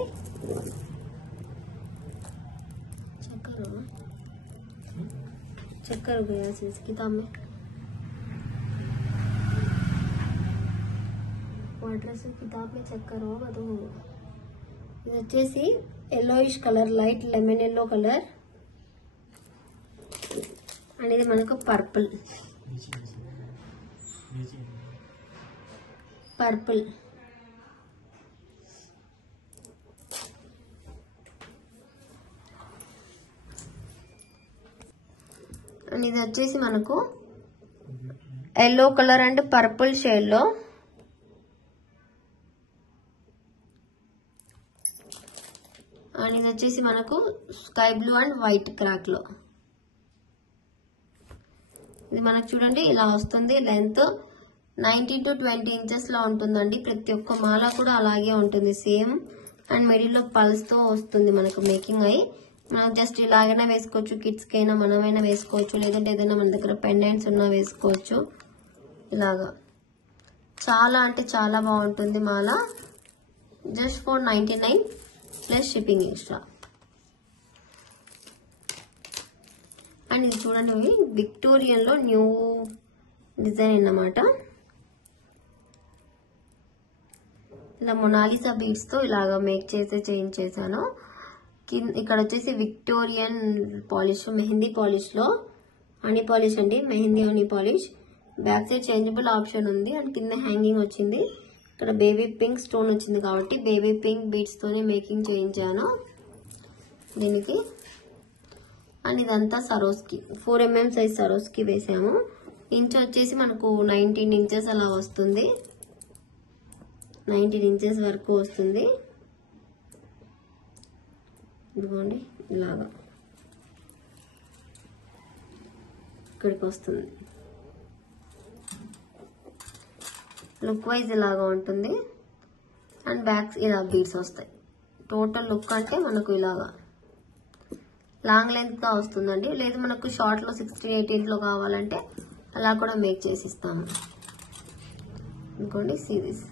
चक्कर हो गया इस किताब में वाटर से किताब में चक्कर होगा तो ఇది వచ్చేసి yellowish colour, light lemon yellow colour. And ఇది మనకు పర్పుల్ అండ్ ఇది వచ్చేసి మనకు yellow colour and purple shade లో. అండ్ ఇది వచ్చేసి మనకు sky blue and white crack లో. ఇది మనకు చూడండి ఇలా వస్తుంది. లెంత్ 19 to 20 ఇంచెస్ లో ఉంటుందండి. ప్రతి ఒక్క మాల కూడా అలాగే ఉంటుంది సేమ్. అండ్ మిడిల్ లో పల్స్ తో వస్తుంది మనకు మేకింగ్ అయ్యి. మనం జస్ట్ ఇలాగైనా వేసుకోవచ్చు, కిడ్స్ కి అయినా మనమైనా వేసుకోవచ్చు, లేదంటే ఏదైనా మన దగ్గర పెండెంట్స్ ఉన్నా వేసుకోవచ్చు. ఇలాగా చాలా అంటే చాలా బాగుంటుంది మాల. Just for 99 plus shipping extra. And ఇది చూడండి విక్టోరియన్ లో న్యూ డిజైన్ అన్నమాట. ఇలా మొనాలిసా బీడ్స్ తో ఇలాగా మేక్ చేంజ్ చేశాను. ఇక్కడ వచ్చేసి విక్టోరియన్ పాలిష్ మెహందీ పాలిష్ లో హనీ పాలిష్ అండి, mehndi honey polish. Back side changeable option ఉంది అండ్ కింద హ్యాంగింగ్ వచ్చింది. ఇక్కడ బేబీ పింక్ స్టోన్ వచ్చింది కాబట్టి బేబీ పింక్ బీడ్స్ తోనే మేకింగ్ చేయించాను దీనికి. అండ్ ఇదంతా సరోస్కి 4 mm సైజ్ సరోస్కి వేసాము. ఇంచ్ వచ్చేసి మనకు 19 inches అలా వస్తుంది, 19 inches వరకు వస్తుంది. ఇదిగోండి ఇలాగా ఇక్కడికి వస్తుంది. లుక్ వైజ్ ఇలాగా ఉంటుంది అండ్ బ్యాక్స్ ఇలా బీడ్స్ వస్తాయి. టోటల్ లుక్ అంటే మనకు ఇలాగా లాంగ్ లెంత్ గా వస్తుందండి. లేదు మనకు షార్ట్ లో 16-18 లో కావాలంటే అలా కూడా మేక్ చేసి ఇస్తాము. ఇంకోండి సిరీస్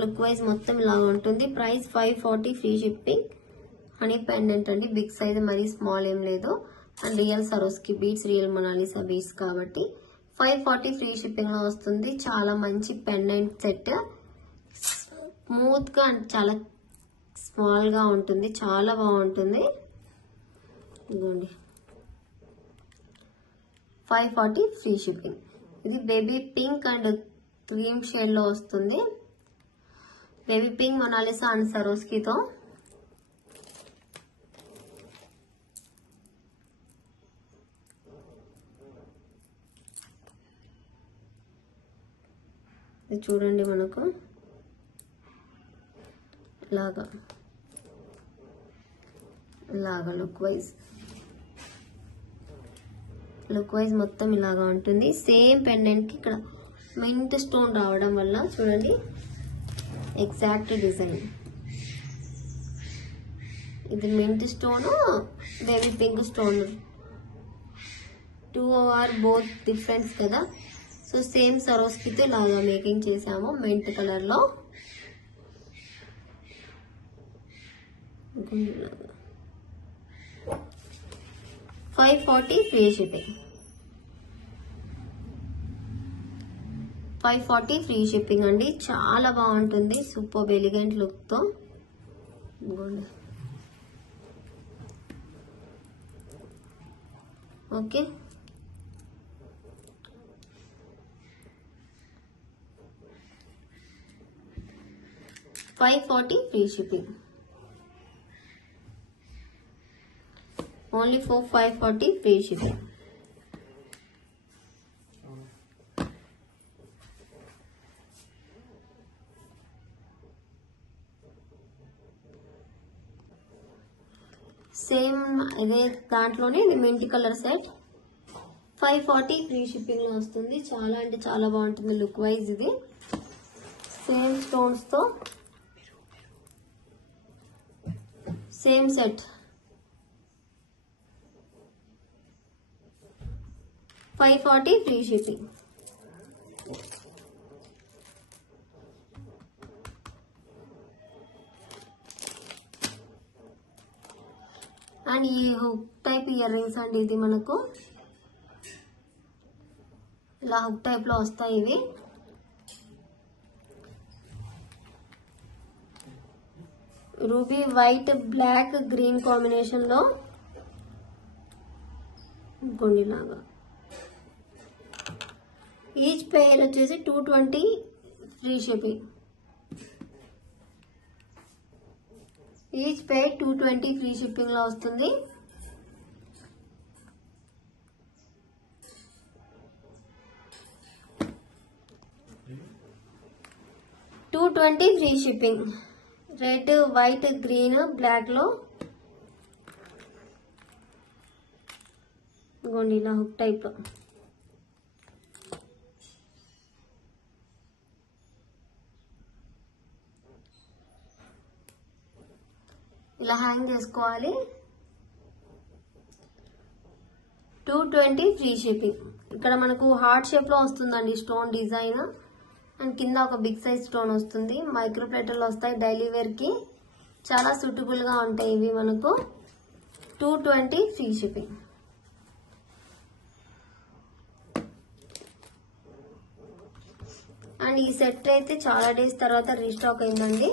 లుక్ వైజ్ మొత్తం ఇలా ఉంటుంది. Price 540 free shipping. Honey pendant అండి, బిగ్ సైజ్ మరీ స్మాల్ ఏం లేదు. And real Swarovski beads, real Monalisa beads కాబట్టి 540 ఫ్రీ షిప్పింగ్ లో వస్తుంది. చాలా మంచి పెండెంట్ సెట్, స్మూత్ గా అండ్ చాలా స్మాల్ గా ఉంటుంది, చాలా బాగుంటుంది. ఇదిగోండి 540 ఫ్రీ షిప్పింగ్. ఇది baby pink and cream shade లో వస్తుంది. బేబీ పింక్ మొనాలిసా అండ్ సరోస్కితో. ఇది చూడండి మనకు ఇలాగా లుక్ వైజ్ మొత్తం ఇలాగా ఉంటుంది. సేమ్ పెండెంట్ కి ఇక్కడ మింట్ స్టోన్ రావడం వల్ల చూడండి ఎగ్జాక్ట్ డిజైన్. ఇది mint stone, baby pink stone, 2 are both difference కదా. సో సేమ్ సరోస్కితో ఇలాగా మేకింగ్ చేసాము మింట్ కలర్ లో. 540 ఫ్రీ షిప్పింగ్. 540 ఫ్రీ షిప్పింగ్ అండి. చాలా బాగుంటుంది, సూపర్ ఎలిగెంట్ లుక్ తో. Okay, $540 free shipping. Only for 540 free shipping. Same ఇదే దాంట్లోనే ఇది మెంటి కలర్ సెట్ 540 ఫ్రీ షిప్పింగ్ లో వస్తుంది. చాలా అంటే చాలా బాగుంటుంది లుక్ వైజ్. ఇది సేమ్ స్టోన్స్ తో same set 540 free shipping. And ఈ హుక్ టైప్ ఇయర్ రింగ్స్ అండి. ఇది మనకు ఇలా హుక్ టైప్ లో వస్తాయి. ఇవి ruby white black green combination లో గొండిలాగా. ఈచ్ పేర్ వచ్చేసి 220 free shipping. Each pair 220 free shipping లో వస్తుంది. $220 free shipping. Red, white, green, black లో గొండిలా హుక్ టైప్. ఇలా హ్యాంగ్ చేసుకోవాలి. 220 ఫ్రీ షిప్పింగ్. ఇక్కడ మనకు హార్ట్ షేప్ లో వస్తుందండి స్టోన్ డిజైన్. అండ్ కింద ఒక బిగ్ సైజ్ స్టోన్ వస్తుంది. మైక్రో ప్లేటర్లు వస్తాయి డైలీ వేర్ కి. చాలా సూటబుల్ గా ఉంటాయి ఇవి మనకు. 220 ఫ్రీ షిప్పింగ్. అండ్ ఈ సెట్ అయితే చాలా డేస్ తర్వాత రీస్టాక్ అయిందండి.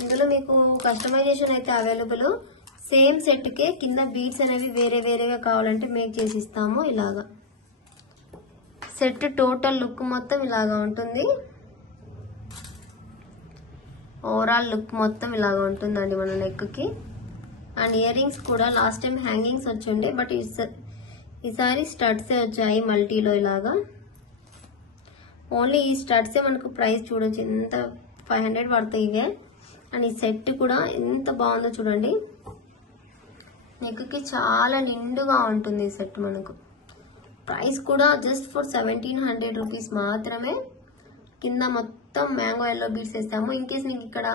ఇందులో మీకు కస్టమైజేషన్ అయితే అవైలబుల్. సేమ్ సెట్ కే కింద బీడ్స్ అనేవి వేరే వేరేగా కావాలంటే మేక్ చేసి ఇస్తాము. ఇలాగా సెట్ టోటల్ లుక్ మొత్తం ఇలాగా ఉంటుంది. ఓవరాల్ లుక్ మొత్తం ఇలాగా ఉంటుందండి మన నెక్ కి. అండ్ ఇయర్ రింగ్స్ కూడా లాస్ట్ టైం హ్యాంగింగ్స్ వచ్చుండే, బట్ ఈసారి స్టడ్సే వచ్చాయి మల్టీలో ఇలాగా. ఓన్లీ ఈ స్టడ్సే మనకు ప్రైస్ చూడొచ్చు ఎంత 500 పడతాయి ఇవే. అండ్ ఈ సెట్ కూడా ఎంత బాగుందో చూడండి. నెక్ కి చాలా నిండుగా ఉంటుంది ఈ సెట్ మనకు. ప్రైస్ కూడా జస్ట్ ఫర్ 1700 రూపీస్ మాత్రమే. కింద మొత్తం మ్యాంగో ఎల్లో బీడ్స్ వేస్తాము. ఇన్ కేస్ మీకు ఇక్కడ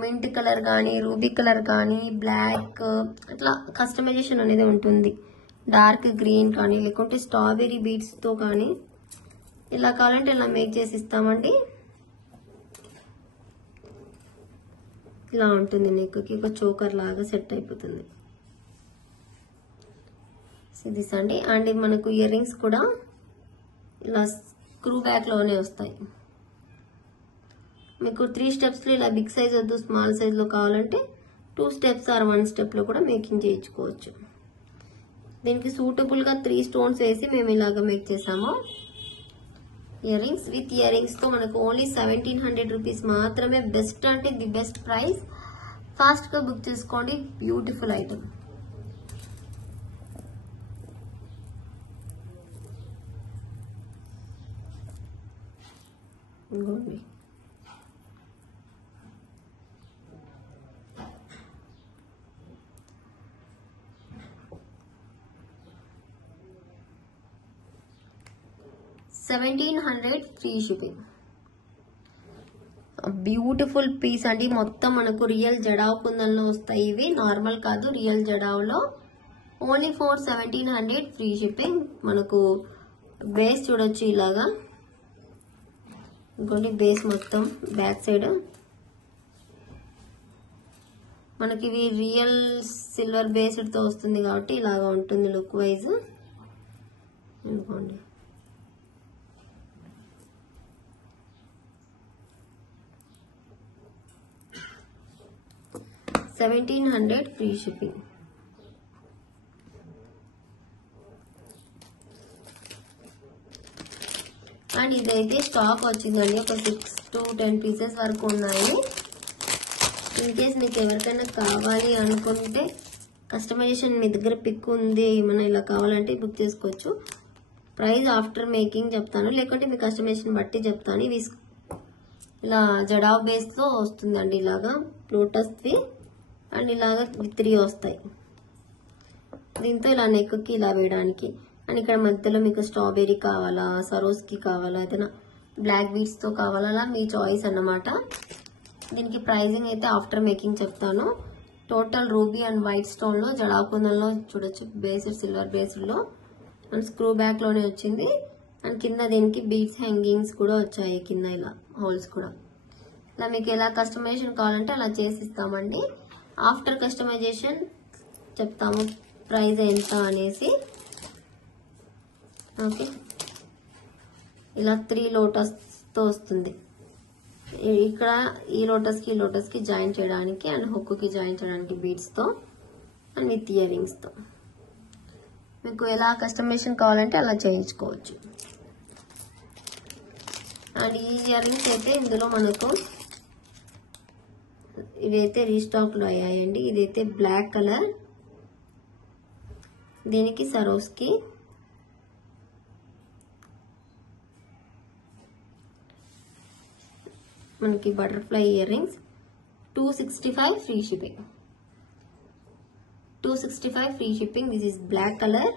మింట్ కలర్ కానీ, రూబీ కలర్ కానీ, బ్లాక్ అట్లా కస్టమైజేషన్ అనేది ఉంటుంది. డార్క్ గ్రీన్ కానీ, లేకుంటే స్ట్రాబెరీ బీడ్స్ తో కానీ ఇలా కావాలంటే ఇలా మేక్ చేసి ఇస్తామండి. ఇలా ఉంటుంది నెక్ కి ఒక చోకర్ లాగా సెట్ అయిపోతుంది. దిస్ అండి. అండ్ మనకు ఇయర్ రింగ్స్ కూడా ఇలా స్క్రూ బ్యాక్ లోనే వస్తాయి. మీకు 3 స్టెప్స్ లో ఇలా బిగ్ సైజ్ వద్దు, స్మాల్ సైజ్ లో కావాలంటే 2 స్టెప్స్ ఆర్ 1 స్టెప్ లో కూడా మేకింగ్ చేయించుకోవచ్చు. దీనికి సూటబుల్ గా 3 స్టోన్స్ వేసి మేము ఇలాగా మేక్ చేసాము. Ear rings with ear rings తో మనకు ఓన్లీ 1700 రూపీస్ మాత్రమే. బెస్ట్ అంటే ది బెస్ట్ ప్రైస్. ఫాస్ట్ గా బుక్ చేసుకోండి. Beautiful item. ఇంకోండి $1700 ఫ్రీ షిప్పింగ్. బ్యూటిఫుల్ పీస్ అండి. మొత్తం మనకు రియల్ జడావ్ కుందన్లో వస్తాయి ఇవి. నార్మల్ కాదు, రియల్ జడావ్ లో. Only for 1700 free shipping. మనకు బేస్ చూడొచ్చు ఇలాగా. ఇంకోటి బేస్ మొత్తం బ్యాక్ సైడ్ మనకి ఇవి రియల్ సిల్వర్ బేస్డ్ తో వస్తుంది కాబట్టి ఇలాగా ఉంటుంది లుక్ వైజ్. ఇంకోండి 1700 ఫ్రీ షిప్పింగ్. అండ్ ఇదైతే స్టాక్ వచ్చిందండి. ఒక 6 to 10 పీసెస్ వరకు ఉన్నాయి. ఇన్ కేస్ మీకు ఎవరికైనా కావాలి అనుకుంటే కస్టమైజేషన్ మీ దగ్గర పిక్ ఉంది, ఏమైనా ఇలా కావాలంటే బుక్ చేసుకోవచ్చు. ప్రైస్ ఆఫ్టర్ మేకింగ్ చెప్తాను, లేకుంటే మీ కస్టమైజేషన్ బట్టి చెప్తాను. ఇవి ఇలా జడావ్ బేస్ తో వస్తుందండి. ఇలాగా లోటస్ వి అండ్ ఇలాగా 3 వస్తాయి. దీంతో ఇలా నెక్ కి ఇలా వేయడానికి. అండ్ ఇక్కడ మధ్యలో మీకు స్ట్రాబెరీ కావాలా, సరోస్కి కావాలా, ఏదైనా బ్లాక్ బీడ్స్ తో కావాలా, అలా మీ చాయిస్ అన్నమాట. దీనికి ప్రైజింగ్ అయితే ఆఫ్టర్ మేకింగ్ చెప్తాను. Total ruby and white stone లో జడావ్ కుందన్లో చూడొచ్చు. బేస్డ్ సిల్వర్ బేస్డ్ లో అండ్ స్క్రూ బ్యాక్ లోనే వచ్చింది. అండ్ కింద దీనికి బీడ్స్ హ్యాంగింగ్స్ కూడా వచ్చాయి. కింద ఇలా హోల్స్ కూడా. ఇలా మీకు ఎలా కస్టమైజేషన్ కావాలంటే అలా చేసి ఇస్తామండి. ఆఫ్టర్ కస్టమైజేషన్ చెప్తాము ప్రైస్ ఎంత అనేసి. ఓకే, ఇలా 3 లోటస్ తో వస్తుంది. ఇక్కడ ఈ లోటస్ కి జాయిన్ చేయడానికి అండ్ హుక్ కి జాయిన్ చేయడానికి బీడ్స్ తో అండ్ విత్ ఇయర్ రింగ్స్ తో మీకు ఎలా కస్టమైజేషన్ కావాలంటే అలా చేయించుకోవచ్చు. అండ్ ఈ ఇయర్ రింగ్స్ అయితే ఇందులో మనకు ఇవైతే రీస్టాక్ లో అయ్యాయండి. ఇదైతే బ్లాక్ కలర్, దీనికి సరోస్కి, మనకి butterfly earrings. 265 free shipping. 265 free shipping. This is black colour.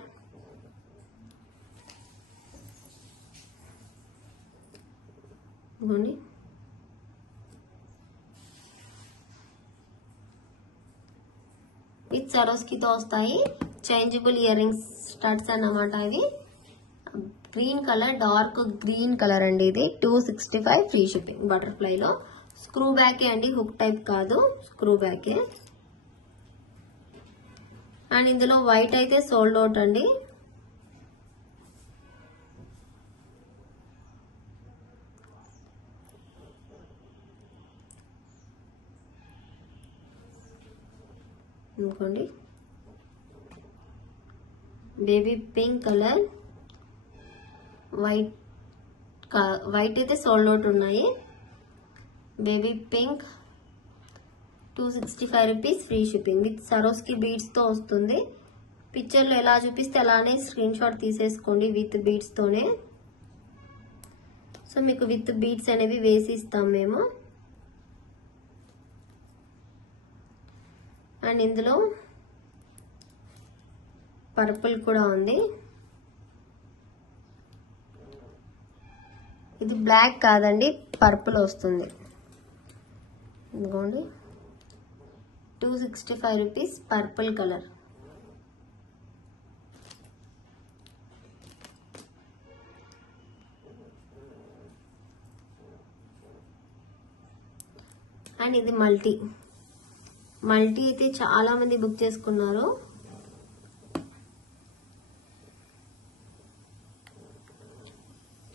ఇవ్వండి. విత్ సరోస్కితో వస్తాయి. చేంజబుల్ ఇయర్ రింగ్స్ స్టడ్స్ అన్నమాట ఇవి. Green colour, dark green colour అండి ఇది. 265 ఫ్రీ షిప్పింగ్ బటర్ఫ్లై లో. స్క్రూ బ్యాకే అండి, హుక్ టైప్ కాదు, స్క్రూ బ్యాకే. అండ్ ఇందులో వైట్ అయితే సోల్డ్ అవుట్ అండి. ఇంకోండి బేబీ పింక్ కలర్, వైట్ అయితే సోల్డ్ అవుట్ ఉన్నాయి. Baby pink 265 rupees, free shipping with సరోస్కి beads తో వస్తుంది. పిక్చర్లో ఎలా చూపిస్తే అలానే స్క్రీన్ షాట్ తీసేసుకోండి విత్ బీడ్స్ తోనే. సో మీకు విత్ బీడ్స్ అనేవి వేసి ఇస్తాం మేము. అండ్ ఇందులో పర్పుల్ కూడా ఉంది. ఇది బ్లాక్ కాదండి, పర్పుల్ వస్తుంది. ఇదిగోండి 265 రూపీస్, పర్పుల్ కలర్. అండ్ ఇది మల్టీ అయితే చాలా మంది బుక్ చేసుకున్నారు.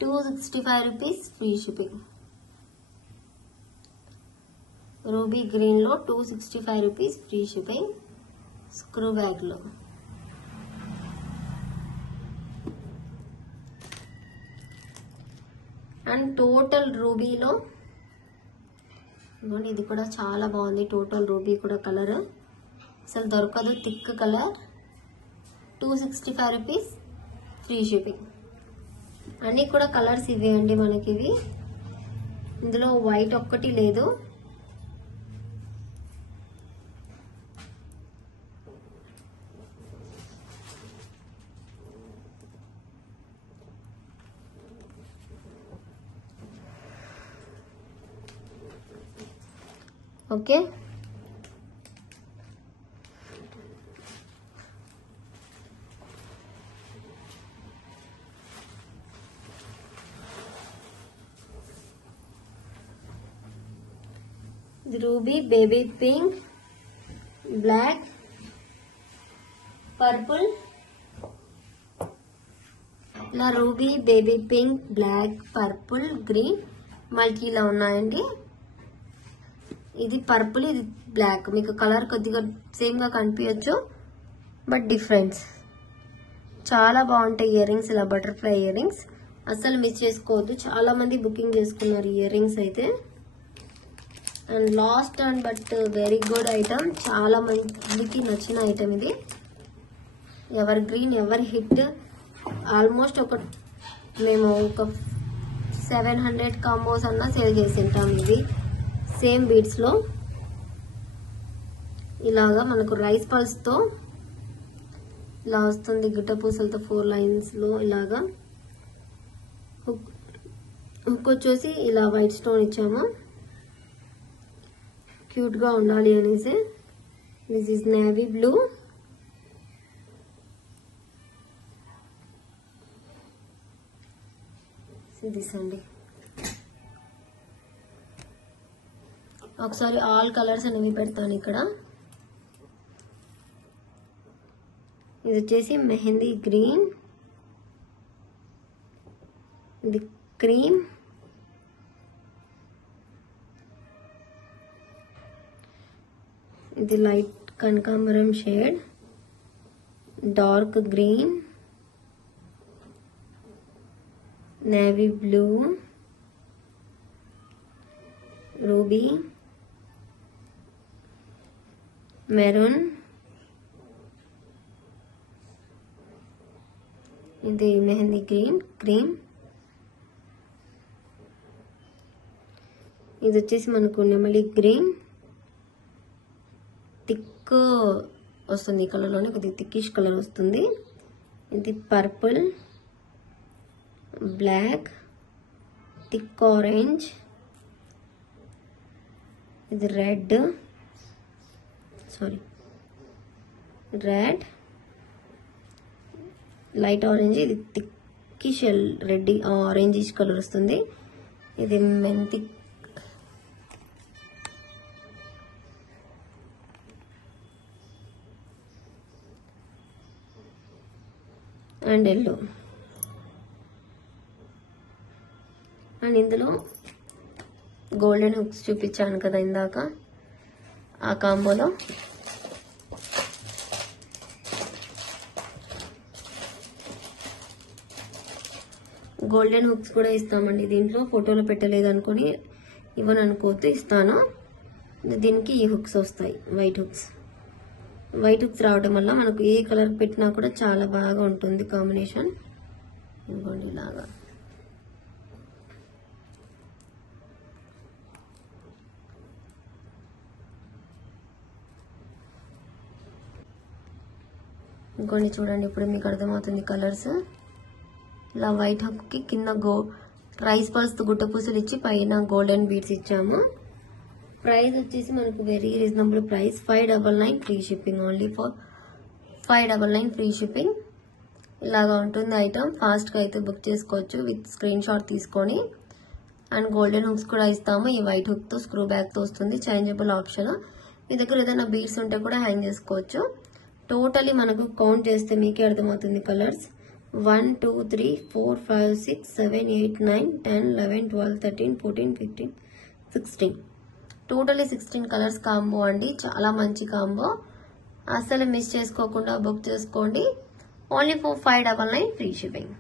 ₹265 ఫ్రీ షిప్పింగ్. రూబీ గ్రీన్ లో ₹265 ఫ్రీ షిప్పింగ్, స్క్రూ బ్యాగ్ లో. అండ్ టోటల్ రూబీలో ఇది కూడా చాలా బాగుంది. టోటల్ రూబీ కూడా కలర్ అసలు దొరకదు, థిక్ కలర్. ₹265 free shipping. అన్ని కూడా కలర్స్ ఇవే అండి మనకి. ఇవి ఇందులో వైట్ ఒక్కటి లేదు. Okay, ruby, baby pink, black, purple. ఇలా ruby, baby pink, black, purple, green మల్టీలా ఉన్నాయండి. ఇది పర్పుల్, ఇది బ్లాక్. మీకు కలర్ కొద్దిగా సేమ్ గా కనిపించచ్చు, బట్ డిఫరెన్స్. చాలా బాగుంటాయి ఇయర్ రింగ్స్, ఇలా బటర్ఫ్లై ఇయర్ రింగ్స్. అస్సలు మిస్ చేసుకోవద్దు, చాలా మంది బుకింగ్ చేసుకున్నారు ఇయర్ రింగ్స్ అయితే. And last and but very good item, చాలా మందికి నచ్చిన ఐటమ్ ఇది. Ever green, ever hit. Almost మేము ఒక 700 కాంబోస్ అన్నా సేల్ చేసి ఉంటాం. ఇవి సేమ్ బీడ్స్ లో ఇలాగా మనకు రైస్ పల్స్ తో ఇలా వస్తుంది. గిట్ట పూసలతో 4 లైన్స్ లో ఇలాగా. హుక్ వచ్చేసి ఇలా వైట్ స్టోన్ ఇచ్చాము, క్యూట్ గా ఉండాలి అనేసి. This is navy blue. This అండి. ఒకసారి ఆల్ కలర్స్ అనేవి పెడతాను ఇక్కడ. ఇది వచ్చేసి మెహందీ గ్రీన్, ఇది క్రీమ్, ఇది లైట్ కనకాంబరం shade, dark green, navy blue, ruby, maroon, ఇది మెహందీ గ్రీన్, క్రీమ్. ఇది వచ్చేసి మనకు నెమలి గ్రీన్, థిక్ వస్తుంది ఈ కలర్లోనే, కొద్దిగా థిక్కిష్ కలర్ వస్తుంది. ఇది పర్పుల్, బ్లాక్, థిక్ ఆరెంజ్, ఇది రెడ్, రెడ్, లైట్ ఆరెంజ్, ఇది థిక్కిష్ రెడ్ ఆరెంజ్ కలర్ వస్తుంది. ఇది మెంతి అండ్ ఎల్లో. అండ్ ఇందులో గోల్డెన్ హుక్స్ చూపించాను కదా ఇందాక, ఆ కాంబోలో గోల్డెన్ హుక్స్ కూడా ఇస్తామండి. దీంట్లో ఫోటోలో పెట్టలేదు అనుకుని ఇవ్వను అనుకోతే ఇస్తాను. దీనికి ఈ హుక్స్ వస్తాయి, వైట్ హుక్స్. వైట్ హుక్స్ రావడం వల్ల మనకు ఏ కలర్ పెట్టినా కూడా చాలా బాగా ఉంటుంది కాంబినేషన్. ఇదిగోండి ఇలాగా. ఇంకొన్ని చూడండి, ఇప్పుడు మీకు అర్థమవుతుంది కలర్స్. ఇలా వైట్ హక్కి కింద రైస్ పల్స్ గుట్ట పూసలు ఇచ్చి పైన గోల్డెన్ బీడ్స్ ఇచ్చాము. ప్రైస్ వచ్చేసి మనకు very reasonable price, 599 free shipping. Only for 599 free shipping. ఇలాగా ఉంటుంది ఐటమ్. ఫాస్ట్గా అయితే బుక్ చేసుకోవచ్చు విత్ స్క్రీన్ షాట్ తీసుకొని. అండ్ గోల్డెన్ హుక్స్ కూడా ఇస్తాము. ఈ వైట్ హుక్తో స్క్రూ బ్యాక్తో వస్తుంది, చేంజబుల్ ఆప్షన్. మీ దగ్గర ఏదైనా బీడ్స్ ఉంటే కూడా హ్యాంగ్ చేసుకోవచ్చు. టోటలీ మనకు కౌంట్ చేస్తే మీకే అర్థమవుతుంది కలర్స్. 1 2 3 4 5 6 7 8 9 10 11 12 13 14 15 16 టోటలీ 16 కలర్స్ కాంబో అండి. చాలా మంచి కాంబో, అసలు మిస్ చేసుకోకుండా బుక్ చేసుకోండి. Only for 599 free shipping.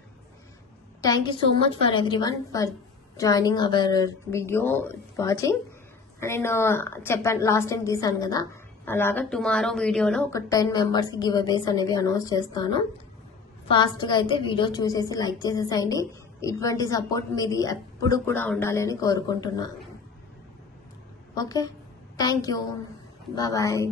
Thank you so much for everyone for joining hour video watching. నేను చెప్పాను లాస్ట్ టైం తీసాను కదా, అలాగా టుమారో వీడియోలో ఒక 10 మెంబర్స్కి గివ్ అవేస్ అనేవి అనౌన్స్ చేస్తాను. ఫాస్ట్గా అయితే వీడియో చూసేసి లైక్ చేసేసేయండి. ఇటువంటి సపోర్ట్ మీది ఎప్పుడు కూడా ఉండాలి అని కోరుకుంటున్నా. Okay, thank you, bye.